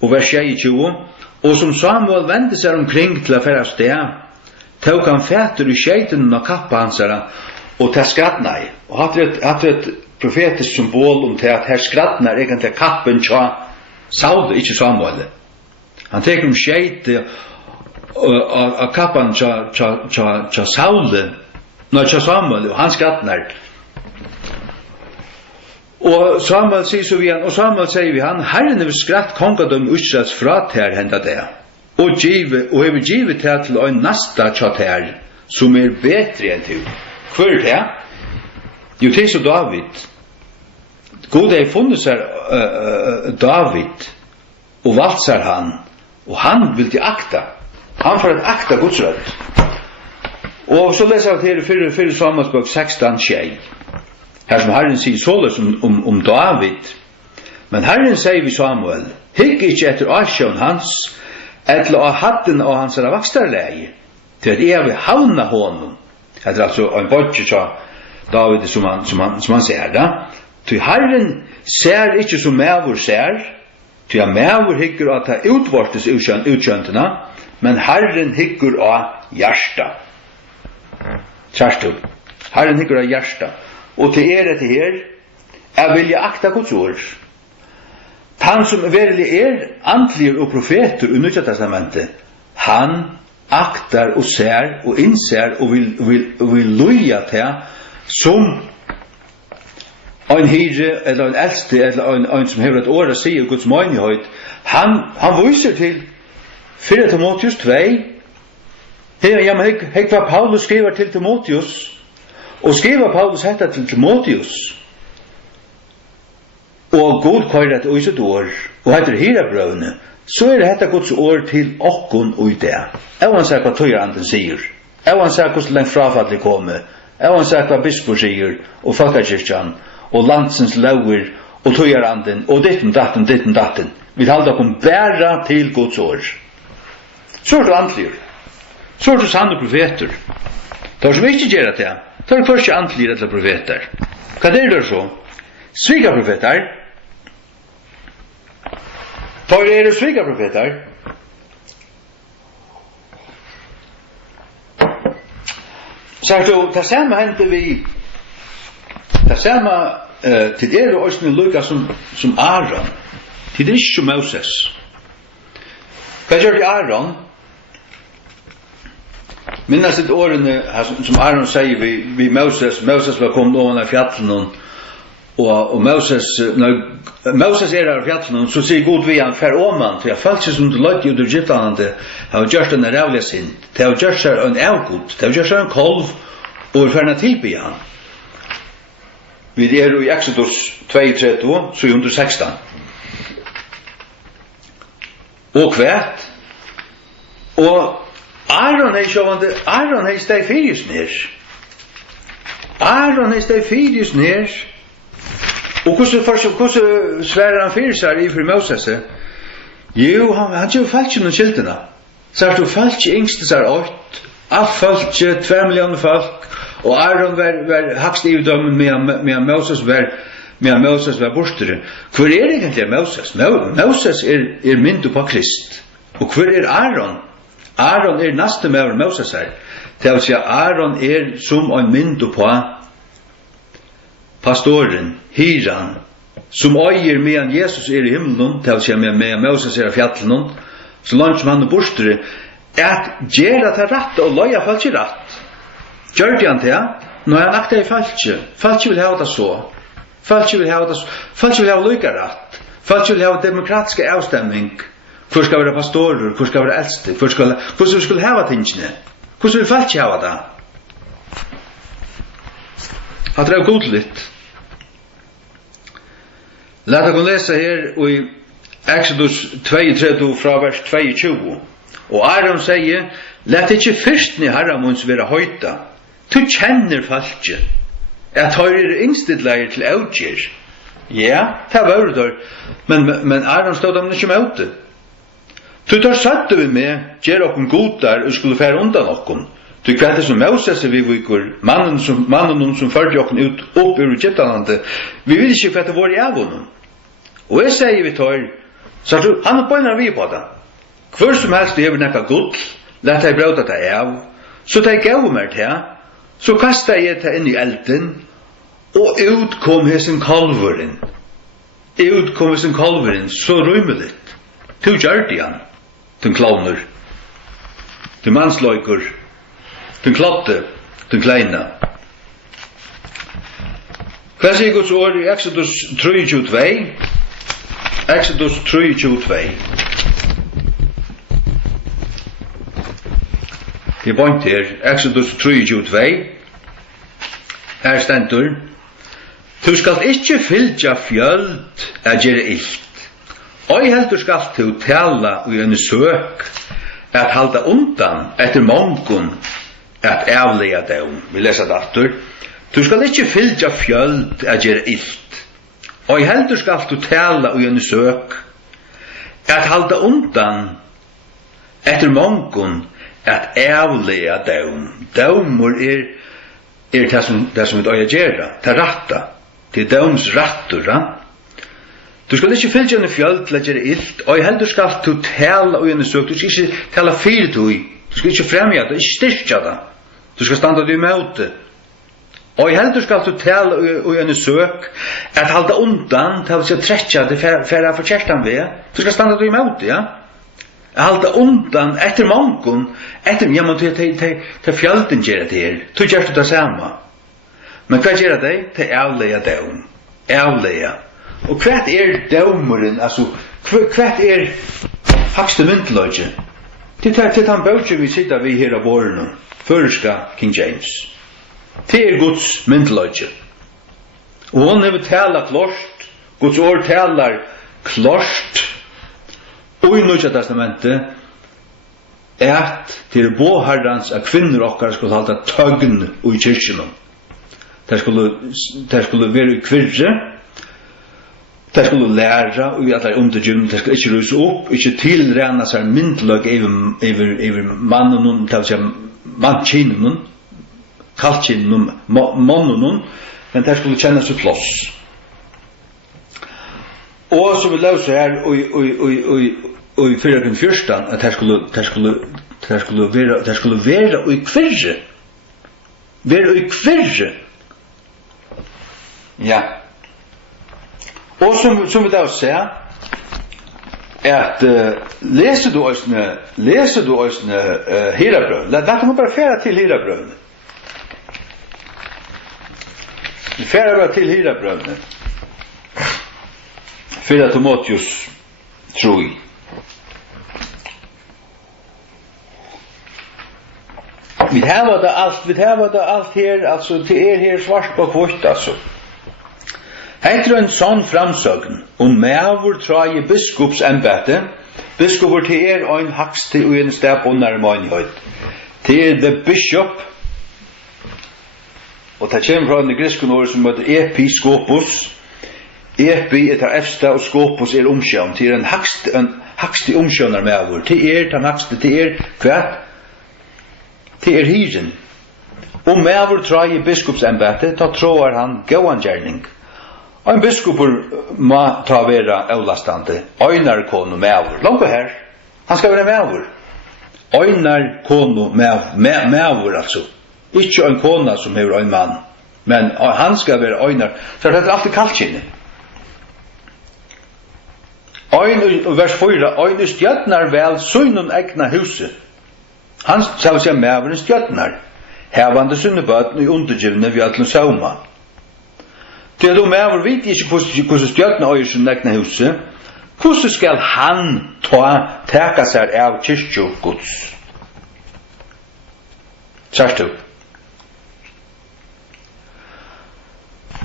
Og vers 22. Og som Samuel vendte seg omkring til å fære sted, tog han fæter I skjeiten av kappa hansara, og til skratnei. Og hatt et profetisk symbol til at her skratnar egentlig kappen tja Saul, ikke Samuel. Han teker skjeit av kappan tja Saul, tja Samuel, og han skratnar. Og Samuel sier vi han, Herren vil skratt kongadom Israels fra ter henda det, og hever givet det til en nasta tja ter, som bedre enn til. Hvor det? Jo, det så David. God har funnet seg David, og valgt seg han, og han vil til akta. Han får et akta godsrød. Og så leser jeg til 4 Samuels bok 16, tjei. Her som Herren sier såles om David. Men Herren sier vi Samuel, hikk ikke etter asjøen hans, etter å ha hatten av hans vakstarleie, til at jeg vil havna honom. Det altså en bodje til David som han ser da. Til Herren ser ikke som mævur ser, til at mævur hikkur at det utvortes utkjøntene, men Herren hikkur av hjärsta. Kjærstu. Herren hikkur av hjärsta. Og til etter her, jeg vilja akta Guds ord. Han som verlig antlier og profeter i Nya testamentet, han aktar og ser og innser og vil loja til som en hyre eller en eldste eller en som hever et år å si Guds menighet. Han viser til 4 Timotheus 2. Hekk hva Paulus skriver til Timotheus. Og skriver Paulus hetta til Timotheus. Og god køyret og sitt år. Og heter Hirabrøvene. Så det hetta Guds år til okkon og det. Jeg vil si hva tøyeranden sier. Jeg vil si hvordan lengt frafallet kommer. Jeg vil si hva bispor sier. Og folkekirkjan. Og landsens lauer. Og tøyeranden. Og ditten datten. Vi halda kom bæra til Guds år. Så det antlier. Så det sanne profeter. Det som ikke gjør det. Det først antlier etter profeter. Hva det så? Sviga profeter. Det sviga profeter. Så det samme hendte vi. Det samme til det også lukka som Aaron. Til det ikke som Moses. Hva gjør det Aaron? Minnes et årene som Aaron sier vi Moses var kommet over av fjallene og Moses av fjallene så sier God vi han fer åman for jeg følte seg som du løg ut ur Egyptanande har gjort en rævlig sint det har gjort seg en avgod det har gjort seg en kolv og ferna tilby han vi I Exodus 2:32 716 og kvært og Aaron hei steg fyrius nir. Aaron hei steg fyrius nir. Og hvordan sværer han fyrius her I for Moses? Jo, han gjør falsk noen kildina. Så du falsk yngste seg 8. Alt falsk, 2 millioner folk. Og Aaron var hakst I dømmen med Moses var bortere. Hvor egentlig Moses? Moses myndu på Krist. Og hvor Aaron? Aaron næste med Moses her. Det vil si at Aaron som en mynd på pastoren, hyran, som øyer medan Jesus I himmelen, det vil si med Moses av fjallene, så langt som han bortere, at gjøre det rett og løye falsk rett. Gjør det han til? Når han akter I falsk. Falsk vil ha det så. Falsk vil ha lykke rett. Falsk vil ha demokratisk avstemning. Hvor skal være pastorer, hvor skal være eldste, hvordan vi skulle hava tingene, hvordan vi falt ikke hava det. At det god litt. La dere lese her I Exodus 2:30 fra vers 22. Og Aaron sier, let ikke fyrstene herramunds være høyta, du kjenner falske, at har innstidleier til avgjør. Ja, det var det, men Aaron stod dem ikke med det. Du tar satte vi med, gjør okken godar og skulle fære undan okken. Du kvært som Moses vi vikur, mannen som førte okken ut opp ur Egyptalandet, vi vil ikke hva det var i avånen. Og jeg sier vi tar, så han bøyner vi på det. Hver som helst du hever nekka gull, let deg brøda det av, så det gav meg til, så kastet jeg det inn i elden, og ut kom hessen kalveren. Ut kom hessen kalveren, så rymelig. Du gjør det igjen, den klovner, den mannsløyker, den klotte, den kleine. Hva sier Guds ord i Exodus 3:22? Exodus 3:22. Det point her, Exodus 3:22. Her stendur: Du skal ikke fylgja fjøld at gjøre ilt. Og heldur skal du tala og en søk at halda undan etter mongun at avleia dem. Vi leser det aftur. Du skal ikke fylgja fjøld at gjøre ilt. Og heldur skal du tala og en søk at halda undan etter mongun at avleia dem. Daumur det som vi øya gjerra, det ratta, det daums rattura. Du skal ikke fylgja en fjøld til at gjøre ilt, og heldur skal du tala og en søk, du skal ikke tala fyrir du, du skal ikke fremja det, ikke styrkja det, du skal standa du imot det. Og heldur skal du tala og en søk, at halda undan, til å tretja det færre for kjertan ved, du skal standa du imot det, ja. Halda undan etter mongun, ja, men til fjölden gjør det her, du gjør det samme. Men hva gjør det? Til avleia daum, avleia. Og hva daumeren, altså, hva hakste myndeløgje? Til han bøtje vi sitter vi her av våren, føreska King James. Til Guds myndeløgje. Og hon hever tala klart, Guds ord talar klart, og i Nødja testamentet at til båherrans at kvinner okkar skulle halda tøgn i kyrkjene. Der skulle være i kvirre, der skulle lære og at der undergjønne, der skulle ikke ruse opp, ikke tilrena seg myndløg over mannen, det vil si mannkinen, kaltkinen, mannen, men der skulle kjenne seg kloss. Og så vil jeg her og i 4:1 at her skulle være i kvirre. Være i kvirre. Ja. Og som vi da ser at leser du òsne hirabrøn. La dette må bare fære til hirabrøn. Fære bare til hirabrøn. 4 Timotheus 3. Vi har det alt her, altså til her svart på kvitt, altså. Heter en sånn framsøgn mævur trai biskopsembete. Biskoper til en hakste og en sted på nærmøynhøyd. Til the bishop, og det kommer fra en griske ord som heter episkopus. Epi etter efsta og skopus omsjøn. Til en hakste omsjønner mævur. Til den hakste, til kvart. Til hyren. Mævur trai biskopsembete, ta troar han gåangjerning. Og en biskoper må ta vera avlastande. Øynar konu mævur. Langt her. Han skal være mævur. Øynar konu mævur, altså. Ikke en kona som hever en mann. Men han skal være øynar. Så det er alltid kaltkynne. Vers 4. Øyne stjøtnar vel søgnun egna huset. Han skal si mævuren stjøtnar. Hevande sunnebøten i undergivne vi atlun sauma. Til du mævur vet ikke hvordan stjøtnar øyer sin egna huset. Hvordan skal han teka seg av kyrkjo Guds? Sørst du.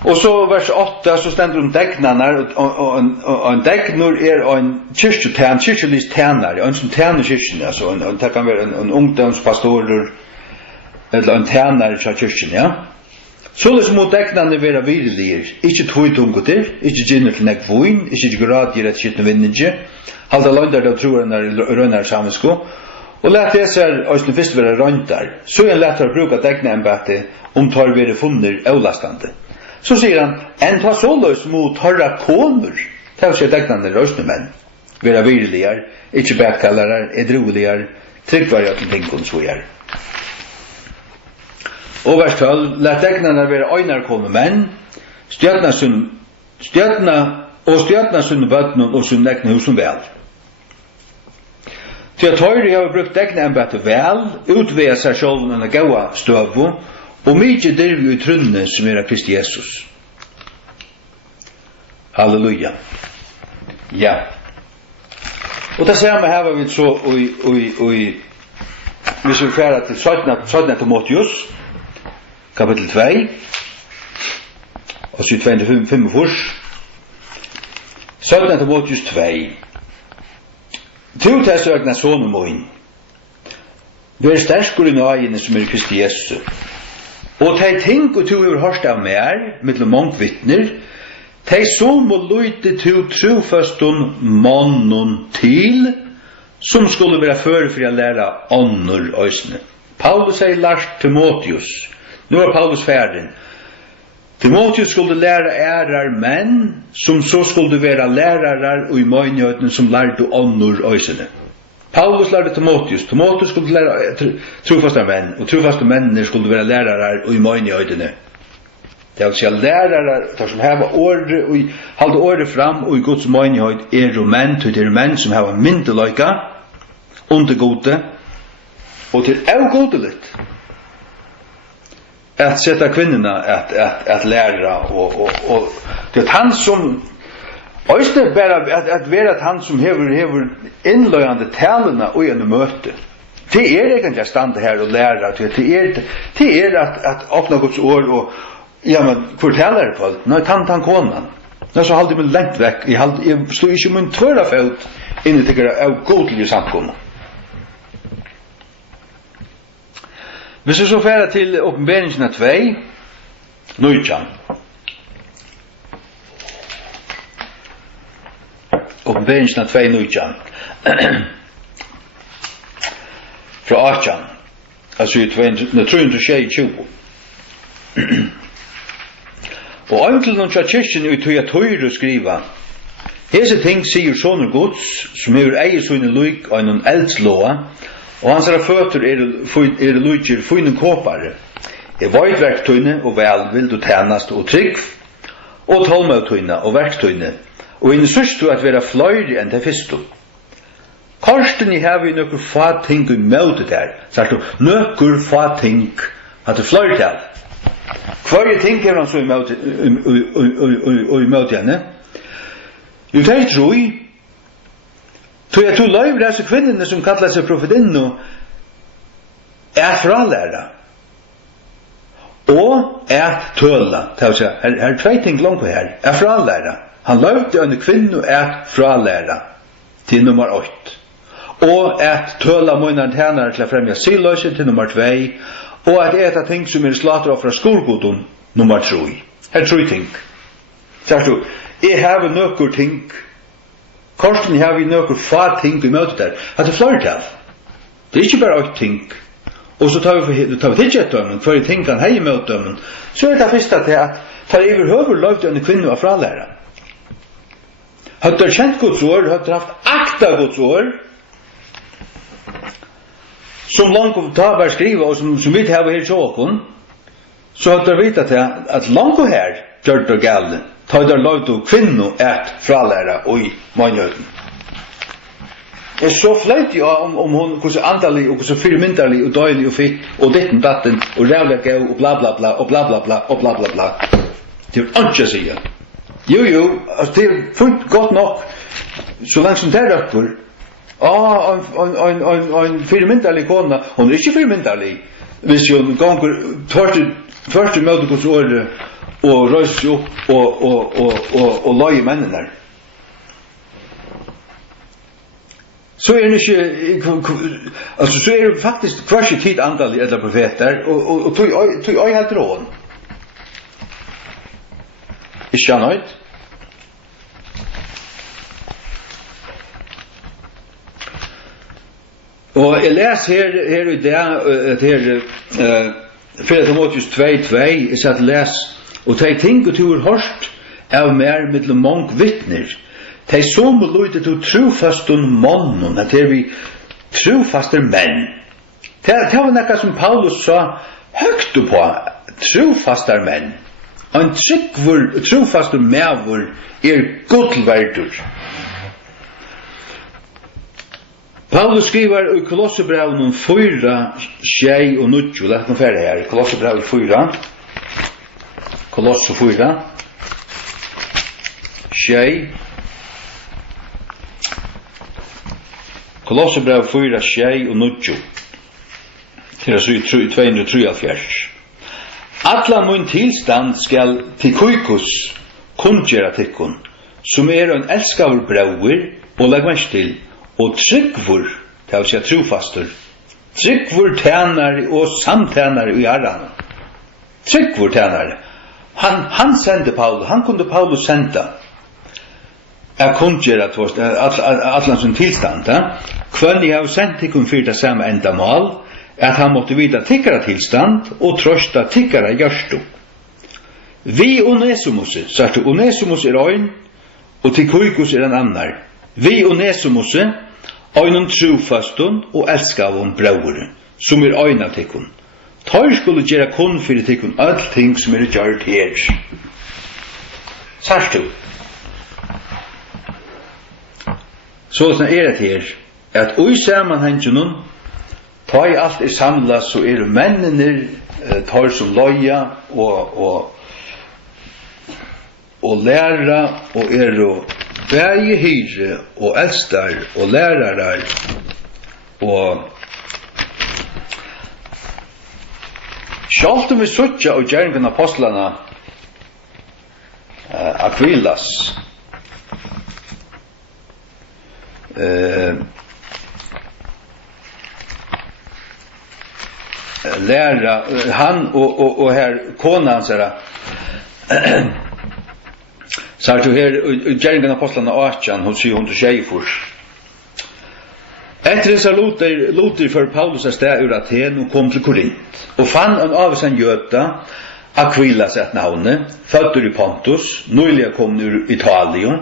Og så vers 8, så stender degnanar, og en degnur en kyrkjelist tænare, en som tæner kyrkjen, altså, det kan være en ungdomspastor, eller en tænare fra kyrkjen, ja. Så det som må degnane være vireliger, ikke tøytungutir, ikke gynner til nek voin, ikke gradgir et skittne vinninge, halda løndar det tror han rønnar samesko, Og lät det ser ösnen först vara röntar. Så en lättare bruka teckna embate tar vere funner avlastande. Så säger han, en tar sålös mot torra koner. Det var så tecknande röstnemän. Vera virligar, inte bäckalarar, edroligar, tryggvarga till tinkon så är. Och vers 12, lät tecknarna vara öjnarkoner män, stjärna sunn bötnon och sunn näkna husen väl. Till att höjre har brukt teckna embate väl, utvega sig själv en gaua stövu, og mykje dervi i trunne som Kristi Jesus. Halleluja. Ja. Og det samme her var vi så hvis vi færa til 17. Timotheus, kapitel 2, og 25. 17. Timotheus 2. Til tessøkna sonen moin. Vær sterkur i nøyene som Kristi Jesus. Og tei ting og tu er hørst av mer, mittel mange vittner, tei som må løyte til trofastun mannen til, som skulle være føre for å lære ånder øysene. Paulus sier Lars Timotheus, nå er Paulus ferdig. Timotheus skulle lære ærar menn, som så skulle være lærarar og i møgnøyden som lærte ånder øysene. Paulus lærte Timotheus. Timotheus skulle lære trofaste menn, og trofaste mennene skulle være lærere og i møgnøydene. Det vil si at lærere, der som har året, og halde året fram, og i Guds møgnøyd og menn, til det menn som har myndeløyka, under gode, og til avgodelig. At sette kvinnerne at lære, og det han som Øyste bare at være at han som hever innløyende talene og en møte. Det er ikke å stande her og lære. Det er at åpne Guds år og ja, men hvor taler det på? Nå er tann konen. Nå så halde jeg meg lengt vekk. Jeg stod ikke min tvøra felt inni til av godlige samkomne. Hvis vi så færer til åpenberingen av 2, nøytjan. Åpenberingen av 2 nøytjan. Fra 18. Altså i 322. Og øyntelen av kyrkjen ut til at høyre skriva. Hese ting sier sånne gods, som hever eier sånne lyk av en eldslåa, og hans føtter er lykjer fyne kåpare. Veit verktøyne og velvild og tænast og trygg, og tålmøtøyne og verktøyne, og inn sørst du at vera fløyre enn det fyrstu. Korsten i hever nøkker fa ting i møtet her, sagt du, nøkker fa ting, at det fløyre til. Hver ting hever han så i møtet henne? Jo, det er tro i, tog jeg to løyver disse kvinnerne som kallar seg profetinno, er fralæra. Og tøla. Her er 2 ting langt på her. Er fralæra. Han løyvde en kvinnu fralæra til nummer 8. Og tøla munnar tænare til å fremja silløse til nummer 2. Og eta ting som slater fra skolgodon nummer 3. Her 3 ting. Sagt du, jeg har nøkker ting. Korsen har vi nøkker fa ting i møtet der. At det flertall. Det er ikke bare 8 ting. Og så tar vi tidsetdømmen, for i ting kan hei møtdømmen, så er det første til at tar overhøver løyvd en kvinne av fralæra. Hadde det kjent Guds år, hadde det haft akta Guds år, som langt ta var skriva, og som vi har her tjåkon, så hadde det vita til at langt her gjør det gale, tar det løyvd kvinne et fralæra og i mannjøden. Er så fløyt jo om hun hvordan antallig og hvordan firmyndarlig og døylig og fitt og ditten datten og rævlig gau og bla bla bla og bla bla bla og bla bla bla. Det er ikke å si. Jo, altså det er fullt godt nok så langt som det er røkker. En firmyndarlig kona, hun er ikke firmyndarlig hvis hun ganger tvørst i møte hos året og røyser opp og løy mennene der. Så er det ikke, altså så er det faktisk kvarske tid andal i edla profeter, og tog øy helt rån. Ikke han høyt? Og jeg leser her i det her 4 Timotheus 2:2 jeg satt les og de ting og tur hørst av mer mellom mange vittner de som løyde til trofastun mannen at her vi trofaster menn det var nekka som Paulus sa høgt på trofaster menn en trofaster mævur godverdur Paulus skriver i Kolossebrevnen 4, 6 og 9. Lett noe ferdig her. Kolossebrevnen 4. Kolosse 4. 6. Kolossebrevnen 4, 6 og 9. Til å si 273. Alla mun tilstand skal til kuikus kundgjera tikkun, som en elskavur brauer og legg mest til, og tryggvur, det vil si trofastur, tryggvur tænare og samtænare i herran. Tryggvur tænare. Han sendte Paulus, han kunde Paulus senda. Jeg kunne gjøre atlansen tilstand, kvann jeg har sendt tikkum fyrir det samme endamal, at han måtte vita tikkara tilstand og trøsta tikkara gjørstu. Vi Onesimus, sagt Onesimus øyn, og Tychicus en annar. Vi Onesimus øynun trofastun og elskavun brauer, som øyn av tikkun. Tar skulle gjøre kun fyrir tikkun all ting som gjørt her. Sagt du? Så sånn det her, at ui samanhengjunum, ta i alt samla, så mennene tar som loja og læra, og bæge hyre, og elstar, og lærarar, og sjalt vi suttja og gjerningen apostlana Aquilas, læra han og her kona hans sagt jo her gjerningen apostlene 18 hos 724 etter disse loter for Paulus sted ur Aten og kom til Korint og fann en avsen jøta Aquilas et navnet fødder i Pontus nylig kom ur Italien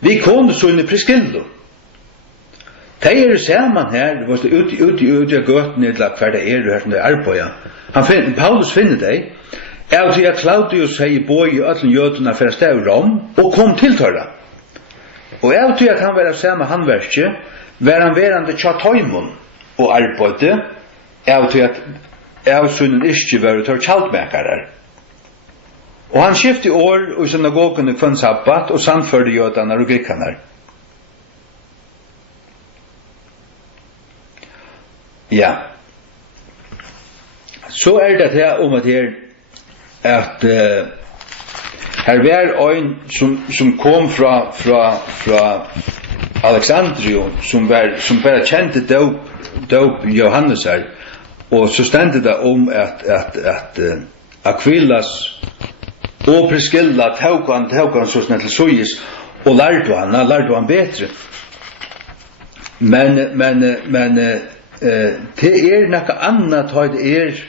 vi kom så inn i Priscillo. De saman her, ute i gøtene til hver det her som det på, ja. Paulus finner deg, av til at Claudius hei boi i øtlen jøtene for å stå i Rom, og kom til tørra. Og av til at han var av samme handverket, var han verande tjatøymon og arbeidde, av til at av sunnen ikke var tør tjaltmekarer. Og han skiftet i år i synagogen i kvann sabbat, og sannførde jøtene og grikkaner. Ja. Så det her om at her at her var en som kom fra Alexandrium som bare kjente dåp Johannes her og så stendte det om at Aquilas og Priscilla tåg han så snett til Sojis og lærte han bedre men det noe annet har det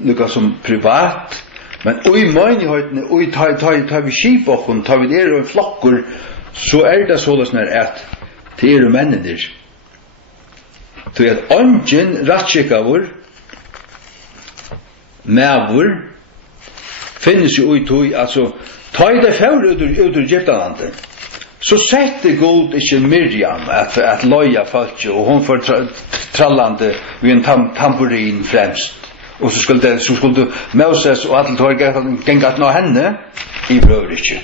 lukka som privat men i menigheten og tar vi skipokken tar vi det og flokker så det sånn at det mennene til at ånden rattkikavur mævur finnes jo ut altså tar det før ut ur Egyptalandet så sette god ikke Miriam at loja folk og hon får trallande ved en tamburin fremst og så skulle Moses og alle tog gengat nå henne i brøver ikke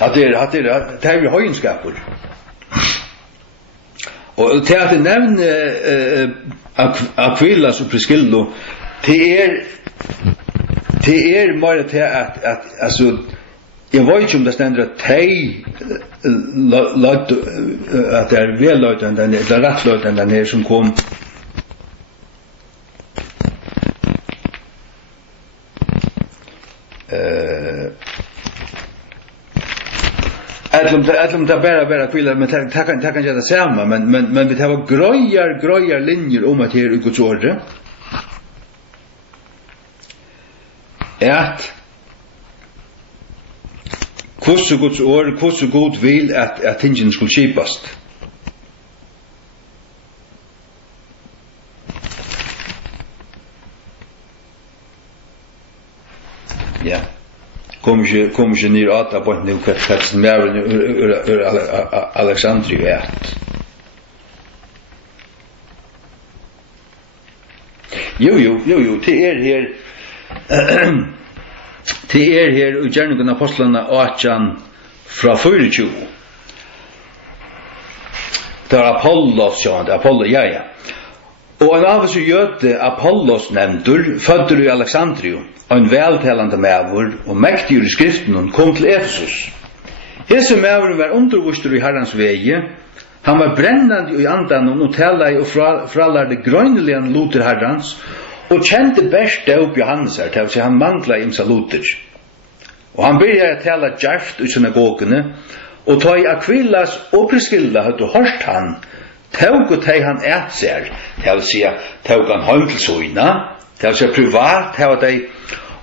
at det er jo høyenskaper og til at jeg nevner Aquilas og Priscillo det mer til at altså jeg vet ikke om det stender at at det er velløytende eller rettløytende den her som kom eller om det bara kvilla men ta kan göra samma men vi tar gröjar linjer om att det är Guds ord. Att hur Guds ord, hur Gud vill att tingen skulle skipast. Ja. Kommer ju ner åt på nu texten mer ur Alexandria. Jo, det är här det är här och gärna apostlarna 18 från 24. Där Apollos, ja. Och en av oss götte Apollos nämndur, födder i Alexandrium, en vältalande mävor och mäktig i skriften och kom till Efesus. Hese mävor var undervustur i Herrans väge, han var brännande i andan och talade och frallade grönligen luter Herrans, och kände bäst upp Johannes här, till att han manglade imsa luter. Och han började att tala djärft i synagogene, och ta i Aquilas och Priscilla hade hört han, tog och teg han ät sig, det vill säga tog han hem till sina, det vill säga privat tog de,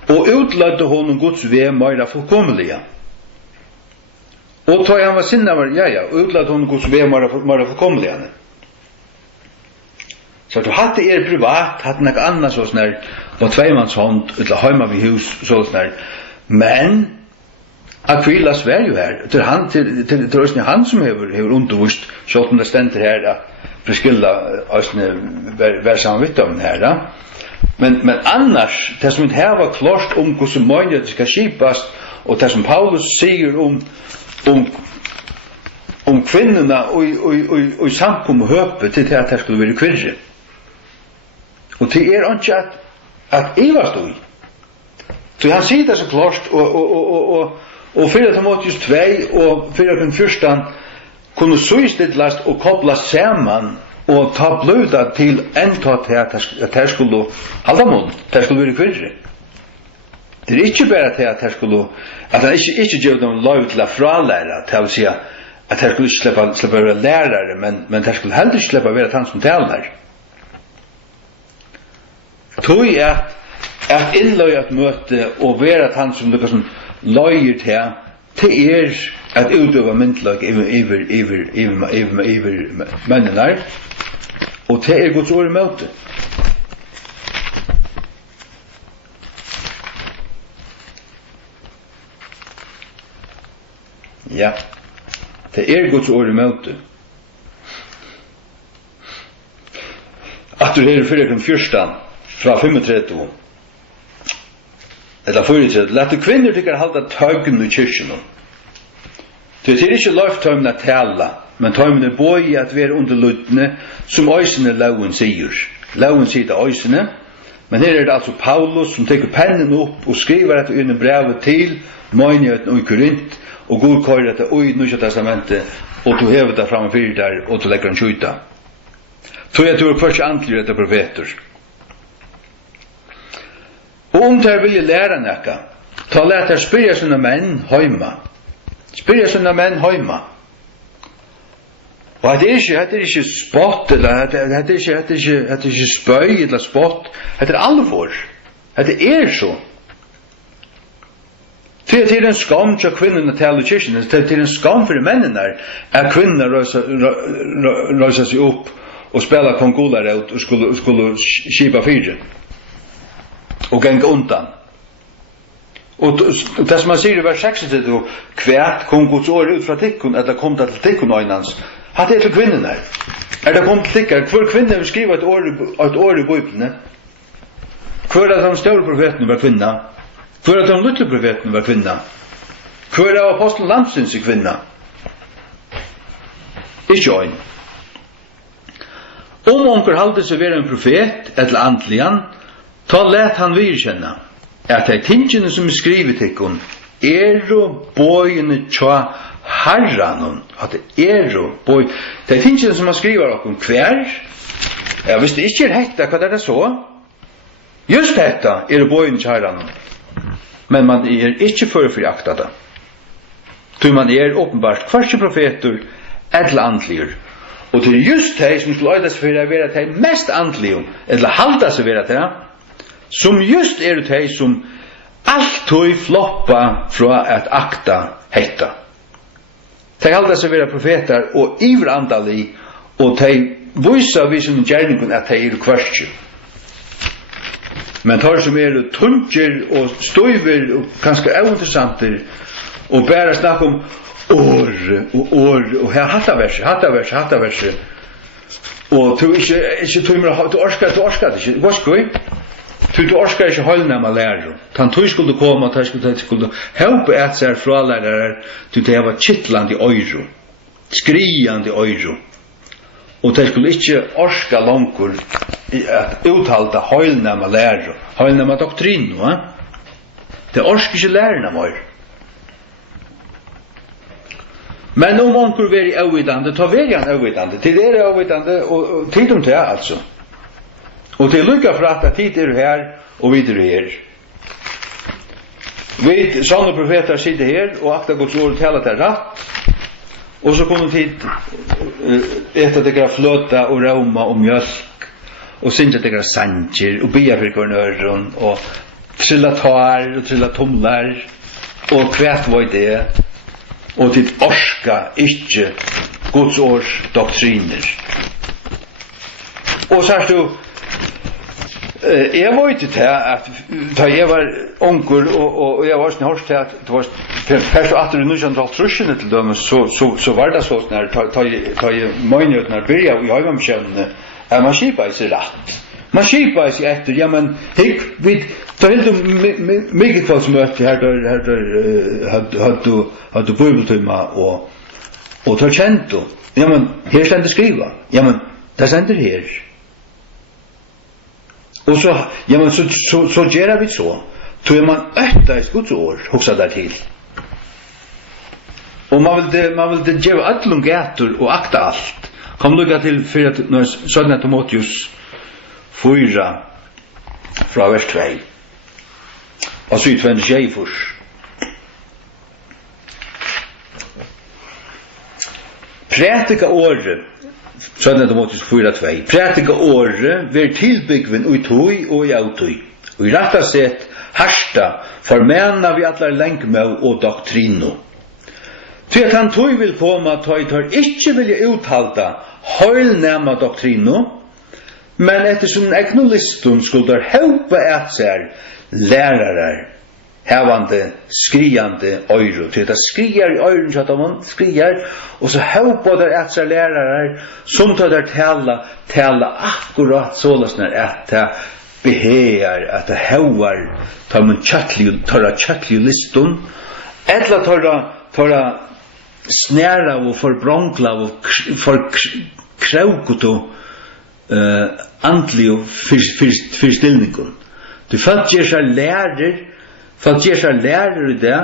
och utlödde honom Guds väg mera fullkomliga. Och tog han var sinna var, utlödde honom Guds väg mera fullkomliga. Så du hade privat, hade något annat så snär, på tvåmanshånd, eller hemma vid hus, så snär. Men Aquilas var ju här. Det är han som har undervist, så att det ständer här att Priscilla var samvitt om här. Men annars, det som inte här var klart om hur som möjligt det ska skipas, och det som Paulus säger om kvinnorna och samkom och höpet till att det skulle vara kvirre. Och det är inte att Eva stod i. Så han säger det så klart och 4 Timoteus 2 och 4 kunde sysstidlast och kopplas samman och ta blöda till en till att det skulle hålla mun, det skulle vara kvirre. Det är inte bara till att det skulle, att han inte gör dem lov till att fralära, det vill säga att det skulle släppa vara lärare, men det skulle heller inte släppa vara han som talar. Tog att inlöja ett möte och vara att han som lyckas löjer till att utöva myndlag över männen och till Guds ord i möte. Ja, det Guds ord i möte. Att du är för den första från 35. Eller 34. Lät du kvinnor tycker halda tögn i kyrkjen. Det är inte löftøymen att tala, men tøymen är bøy att vara underlydne som øysene lauen sier. Lauen sier det øysene, men her det altså Paulus som teker pennen upp og skriver at det under brevet til menigheten i Korint, og god kører det i Nya Testamentet, og du hever det framme fyrir der, og du legger en skjuta. Så jeg tror først antlige etter profeter. Og om de vil lære nekka, ta let her spyrja sina menn heima. Spyrja sina menn heima. Og det er ikke spott, eller det er ikke spøy, eller spott. Det er alvor. Det er så. Det er en skam til kvinnerne til kyrkjen. Det er en skam for mennene at kvinnerne røyser seg opp og spela kongolar ut og skulle skipa fyrre. Og ganga undan. Og det som han sier i vers 6, kvært kom Guds ord ut fra tikkun, eller kom det til tikkun øynans, hatt det til kvinnerne. Det kom til tikkun, hver kvinne vil skrive et ord i Bibelen. Hver av de store profetene var kvinna. Hver av de lytte profetene var kvinna. Hver av apostelen Lamsens er kvinna. Ikke øyn. Om onker halde seg være en profet, eller antlian, ta let han virkjenne at de tingene som skrivet tikkun og bøyene tja herran, at det og bøy de tingene som han skriver okkur hver, ja, hvis det ikke hetta, hva er det så? Just hetta og bøyene tja herran, men man ikke for akta det. Tog man åpenbart kvarske profeter eller andligur. Og til just de som skulle øyda seg for å være de mest andlige, eller halda seg være de, som just de som alltid floppa fra at akta hetta. De halda seg være profeter og iverandali, og de viser vi som gjerningen at de kvarske. Men tar som tunger og støyver og kanskje uinteressanter og bare snakke om år og her hatta verset og du ikke tøymer du orskar ikke hva skal du orskar ikke holdnæma lærer tan du skulle komme og skulle helpe et seg fralærere til det var kittlande i øyro skriande i øyro og det skulle ikke orska langkur at uthalda holdnæma lærer holdnæma doktrin det orskar ikke lærerne mer. Men om onkur veri avvidande, ta veri han avvidande, til avvidande og tid om det altså. Og til lykka for at tid her og videre her. Vi sånne profeter sitter her og akta Guds ord tala til ratt. Og så kommer tid etter det graf fløta og rauma og mjölk og synja det graf sanger og bia for kornøren og trilla tar og trilla tomlar og kvært var det. Og til orska ikke Guds års doktriner. Og så er du jeg var ikke til at da jeg var onker og jeg var snart til at det var først og atter i 1930 til dem så var det sånn da jeg mener når jeg begynte i høyvamskjønnene at man skipet seg rett. Man skipet seg etter, ja, men hikk, det er helt mye kvalsmøte her hadde bibeltøyma og tar kjent ja, men her stender skriva ja, men det stender her og så ja, men så gjør vi så tror man økta Guds år hoksa der til og man vil gjøre allum gater og akta alt kom lukka til for at når 17. Timotheus 4 fra vers 2 og så utvendig Jefus prætika året 17. Timotheus 4:2 prætika året ver tilbyggven ui tøy og i autøy og i retta sett harsta formena vi allar lengmau og doktrino til at han tøy vil koma tøy ikkje vilja uthalda høylnæma doktrino men etter som egnolistun skulle der helpa et seg lærarar hevande skriande øyro til det skriar i øyren så at man skriar og så helpa der et seg lærarar som tar der tala akkurat sålasnar at det behear at det hauar tar man tjatli listun etla tar snæra og forbronkla og forkraukutu andlig for stillningen. Du falt gjør seg lærer i det,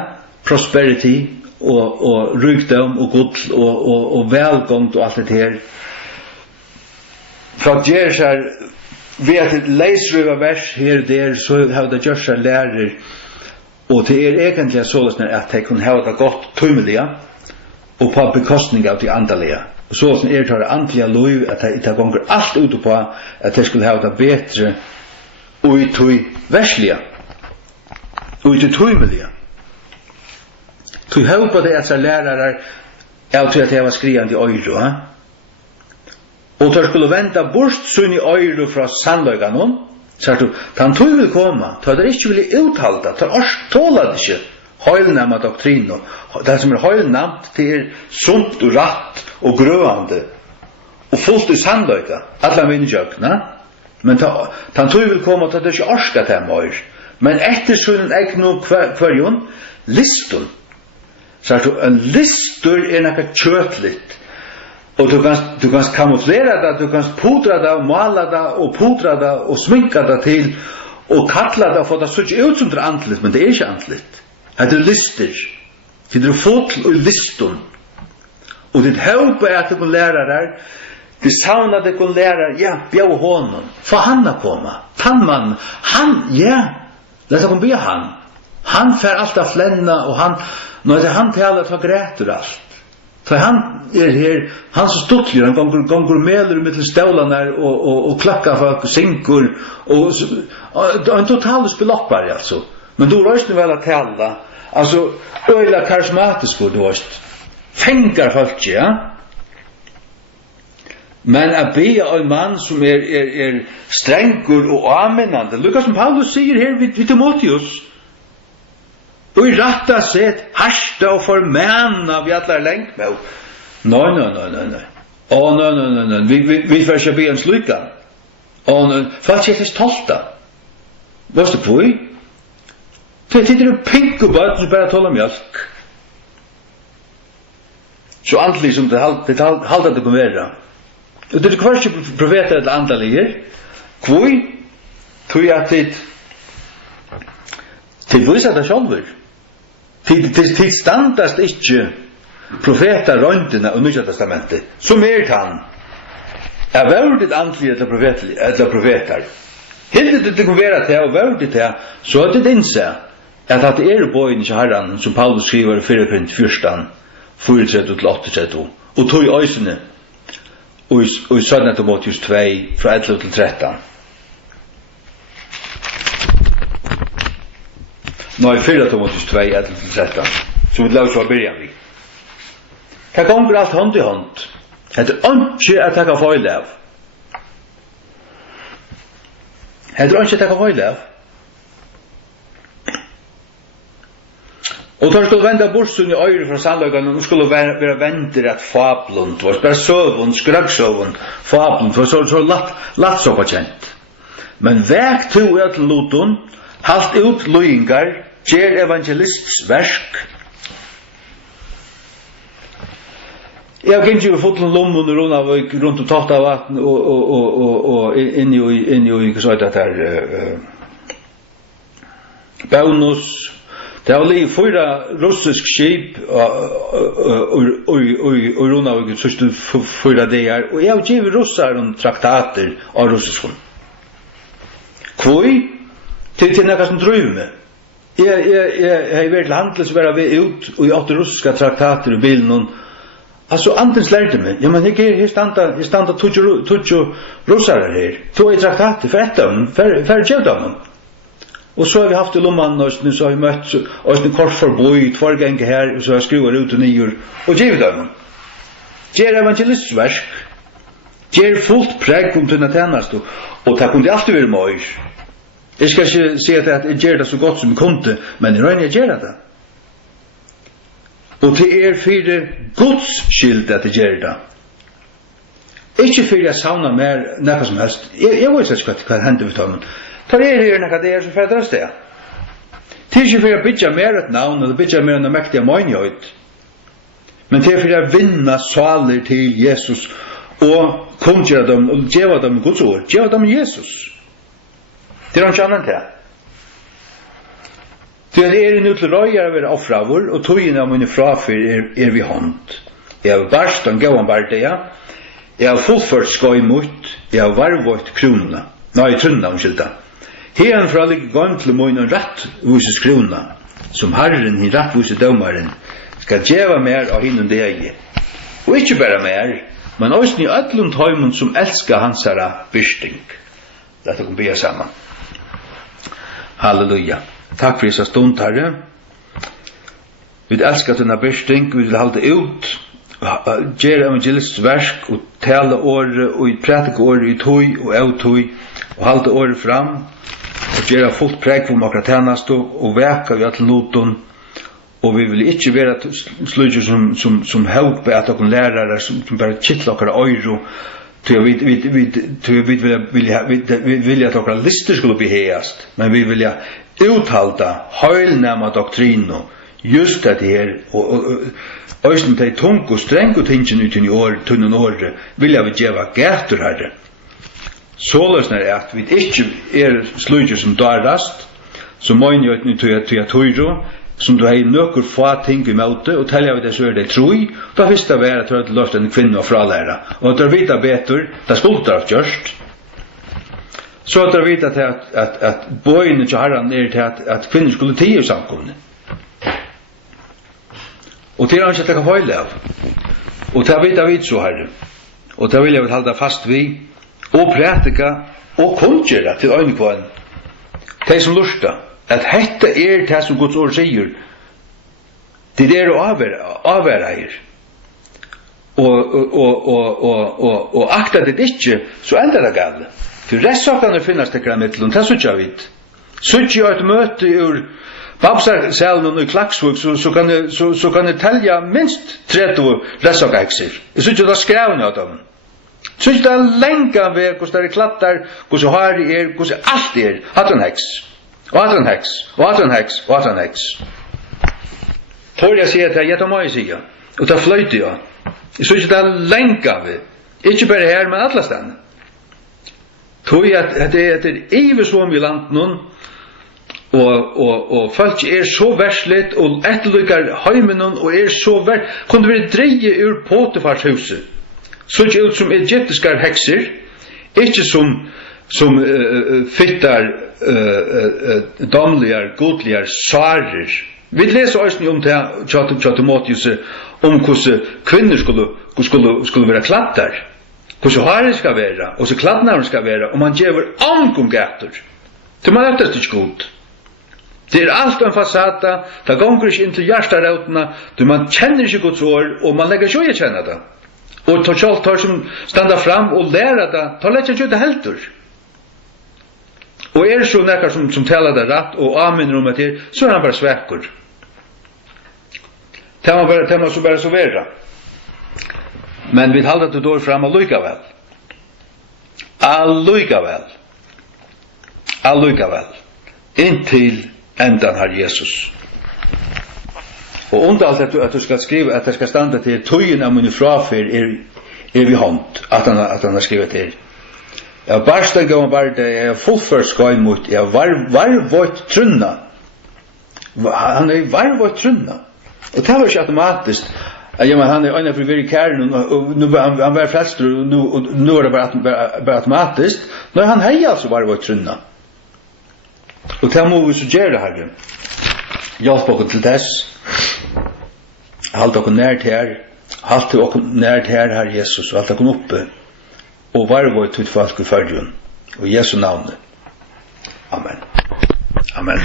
prosperity og rykdom og godt og velgångt og alt det her. Falt gjør seg ved at leisrøva vers her der, så har det gjør seg lærer og det egentlig sånn at de kunne ha det godt tøymelige og på bekostning av de andalige. Så som tar det andliga lov at det gonger alt ut på at det skulle ha det bedre og i tøy verslige og i tøymelige tøy håper det at lærere av til at jeg var skriande i øyro og tar skulle vente bort sunn i øyro fra sannløyganon så du, han tøy vil komme tar det ikke vil uthalda tar tåla det ikke høylnæma doktrino det som høylnæmt det sunt og ratt og grøvande og fullt i sannløyga alla minnjøkna men han tøy vil komme til at det ikke orska til mer men etter sånn egnu kvarjon listun så en listur nekka kjøtligt og du kan kamuflera det du kan pudra det og mala det og pudra det og sminka det til og kalla det for det så ikke ut som det antligt men det er ikke antligt det er lister det er fotl og listun og det håper at du kan lære der det savner at du kan lære ja, bjau honom for han å komme tannmann, han, ja lad oss komme be han Han får alltid flenna och han talar för gräter allt. För han här, han så stuttlig, han gånger meler med stålarna och klackar folk, sinkor och en total speloppare alltså. Men då röstar väl att tala. Alltså öjla karismatisk för då fänkar folk, ja. Men att be en man som är strängor och anmännande. Lukas som Paulus säger här vid Timoteus. Och i rätta sätt harsta och förmänna vi alla längt med. Nej. Nej. Vi får inte be en slukan. För att jag är stolta. Vad är det på i? Det är en pink och bad som bara talar mjölk. Så allt som det haltar det kommer vara. Och det är kvarts profeter eller andra ligger. Kvoi tror jag att till visar det själver. Till standast inte profeter röntena och Nya testamentet. Som kan. Är väldigt antliga eller profeter. Helt det kommer vara till och väldigt till så att det inse att det är bojen i Herren som Paulus skriver i 4 Korinther 4:4-8 och tog i ösene och i 2 Timoteus 2 från 11-13. Nej, 4 Timoteus 2 11-13. Som vi låter börja med. Det går allt hand i hand. Det är inte att ta fel av. Det är inte att ta fel av. Och då skulle vända borsun i öre från sannlögan och skulle vara vänter att fablund, var bara sövun, skraggsövun, fablund, för så latt så på känt. Men väg to ett luton, halt ut löjingar, ger evangelists versk. Jag gick ju fotlen lommen runt och tahta vatten och in i så att här Baunus. Det har ligger 4 russisk skip och Ronavik så 4 dagar och jag ger russar om traktater av russisk. Kvoi till några som tror med. Jag har varit handels vara vi ut och jag åt russiska traktater i bilen. Alltså antingen lärde mig. Ja men det är standa tucho russar här. 2 traktater för ett dem för jävdom. Och så har vi haft i lomman och nu så har vi mött oss en kort förboj, 2 gånger här och så har jag skruvat ut och nyor och givet dem. Ger evangelistverk. Ger fullt präg om tunna tjänast och det kunde alltid vara möjligt. Jag ska inte säga att jag gör det så gott som jag kunde, men jag rör göra det. Och det för Guds skild att jag gör det. Inte för jag savnar mer något som helst. Jag vet inte vad det händer vid dem. Tar det något det som förändras det. Det är inte för att bygga mer ett namn eller bygga mer en mäktiga möjlighet. Men det är för att vinna saler till Jesus och kontra dem och geva dem Guds ord. Geva dem Jesus. Det är inte annat det. Det är nu till röjare av era offravor och togna av mina frafyr är vid hand. Jag har barst en gåan bardeja. Jag har fullfört skoj mot. Jag har varvått kronorna. Nej, trunna omkylda. Herren för alle gång til må en rattvuses krona, som Herren i rattvuse dømaren skal djeva mer av hinnum degi. Og ikke bare mer, men også i öllum tøymun som elskar hans herra byrsting. Låt oss be sammen. Halleluja. Takk for disse stund, Herre. Vi elskar denne byrsting, vi vil halde ut, gjer evangelists versk, og tale året, og prætika året i tøy og av tøy, og halde året fram, og gjøre fullt preg for makra tjenest og veka vi til noten og vi vil ikke være slutje som helpe at dere lærere som bare kittler dere øyre til vi vil at dere lister skulle beheast men vi vil uthalda høylnæma doktrino just det her og øyne til tung og streng og tingene ut i tunnen året vil jeg gjøre gæter herre. Såløsner er at vi ikke slutje som darast, som møgner jo til at tøyro, som du har nøkker få ting i møte, og telja vi det så det troi, da visst det være at løfte en kvinne og fralæra. Og at det vita betur, det skulder av kjørst. så att vita till att bojen till Herren är till att kvinnor skulle tio samkomne. Och till han ska ta fel av. Och ta vita vid så här. Och det vill jag hålla fast vid och prätika och konkurrera till ögonkvarn. Det som lusta att hetta det som Guds ord säger. Det är avvärra er. Och akta det inte så ändrar det galt. För rättssakerna finnas det kring mitteln, det så jag vet. Så jag ett möte ur Babsar-salen i Klaksvik så kan det tälja minst 30 rättssakerhäxor. Jag syns ju det skrävna av dem. Så det är länka väg, hos där klattar, hos har det hos allt att en häx. Och att en häx, och att en häx, och att en häx. Får jag säga att jag tar mig säga. Och ta flöjt jag. Så det är länka väg. Inte bara här, men alla ställen. Tror jag att det är evigt som i landet och folk är så värsligt och ätterlyckar heimen och är så kunde vi dreje ur Potifars huset. Så inte ut som egyptiska häxor, inte som fittar damligar, godligar sarer. Vi läser också om det Timoteus om hur kvinnor skulle vara klattar. Hur så har det ska vara, och så kladdnar ska vara, och man ger angång gator. Det man är inte god. Det är allt en fasada, det går inte in till hjärtarauterna, man känner inte Guds ord, och man lägger sig att känna det. Och tar som stannar fram och lära det, tar lägger sig det helt ur. Och är det så näkar som talar det rätt och använder om det, så är han bara sväckor. Det man så bara så värda. Men vi håller det då fram allikevel. Allikevel. Intill ändan har Jesus. Och under allt att du ska skriva att det ska standa till tojen av min frafyr är vi hånd att han har skrivit till. Jag barst en gång var det jag fullfört skoj mot jag var vårt trunna. Han är var trunna. Och det var inte automatiskt. Ja, men han är en av de väldigt kärn och nu han var fast och nu är det bara automatiskt. Nej, han har alltså bara varit trunna. Och det må vi så göra det här. Hjälp oss till dess. Halt oss närt här. Halt oss närt här Jesus och halt oss uppe. Och var vårt till folk i förrjun. Och Jesu namn. Amen. Amen.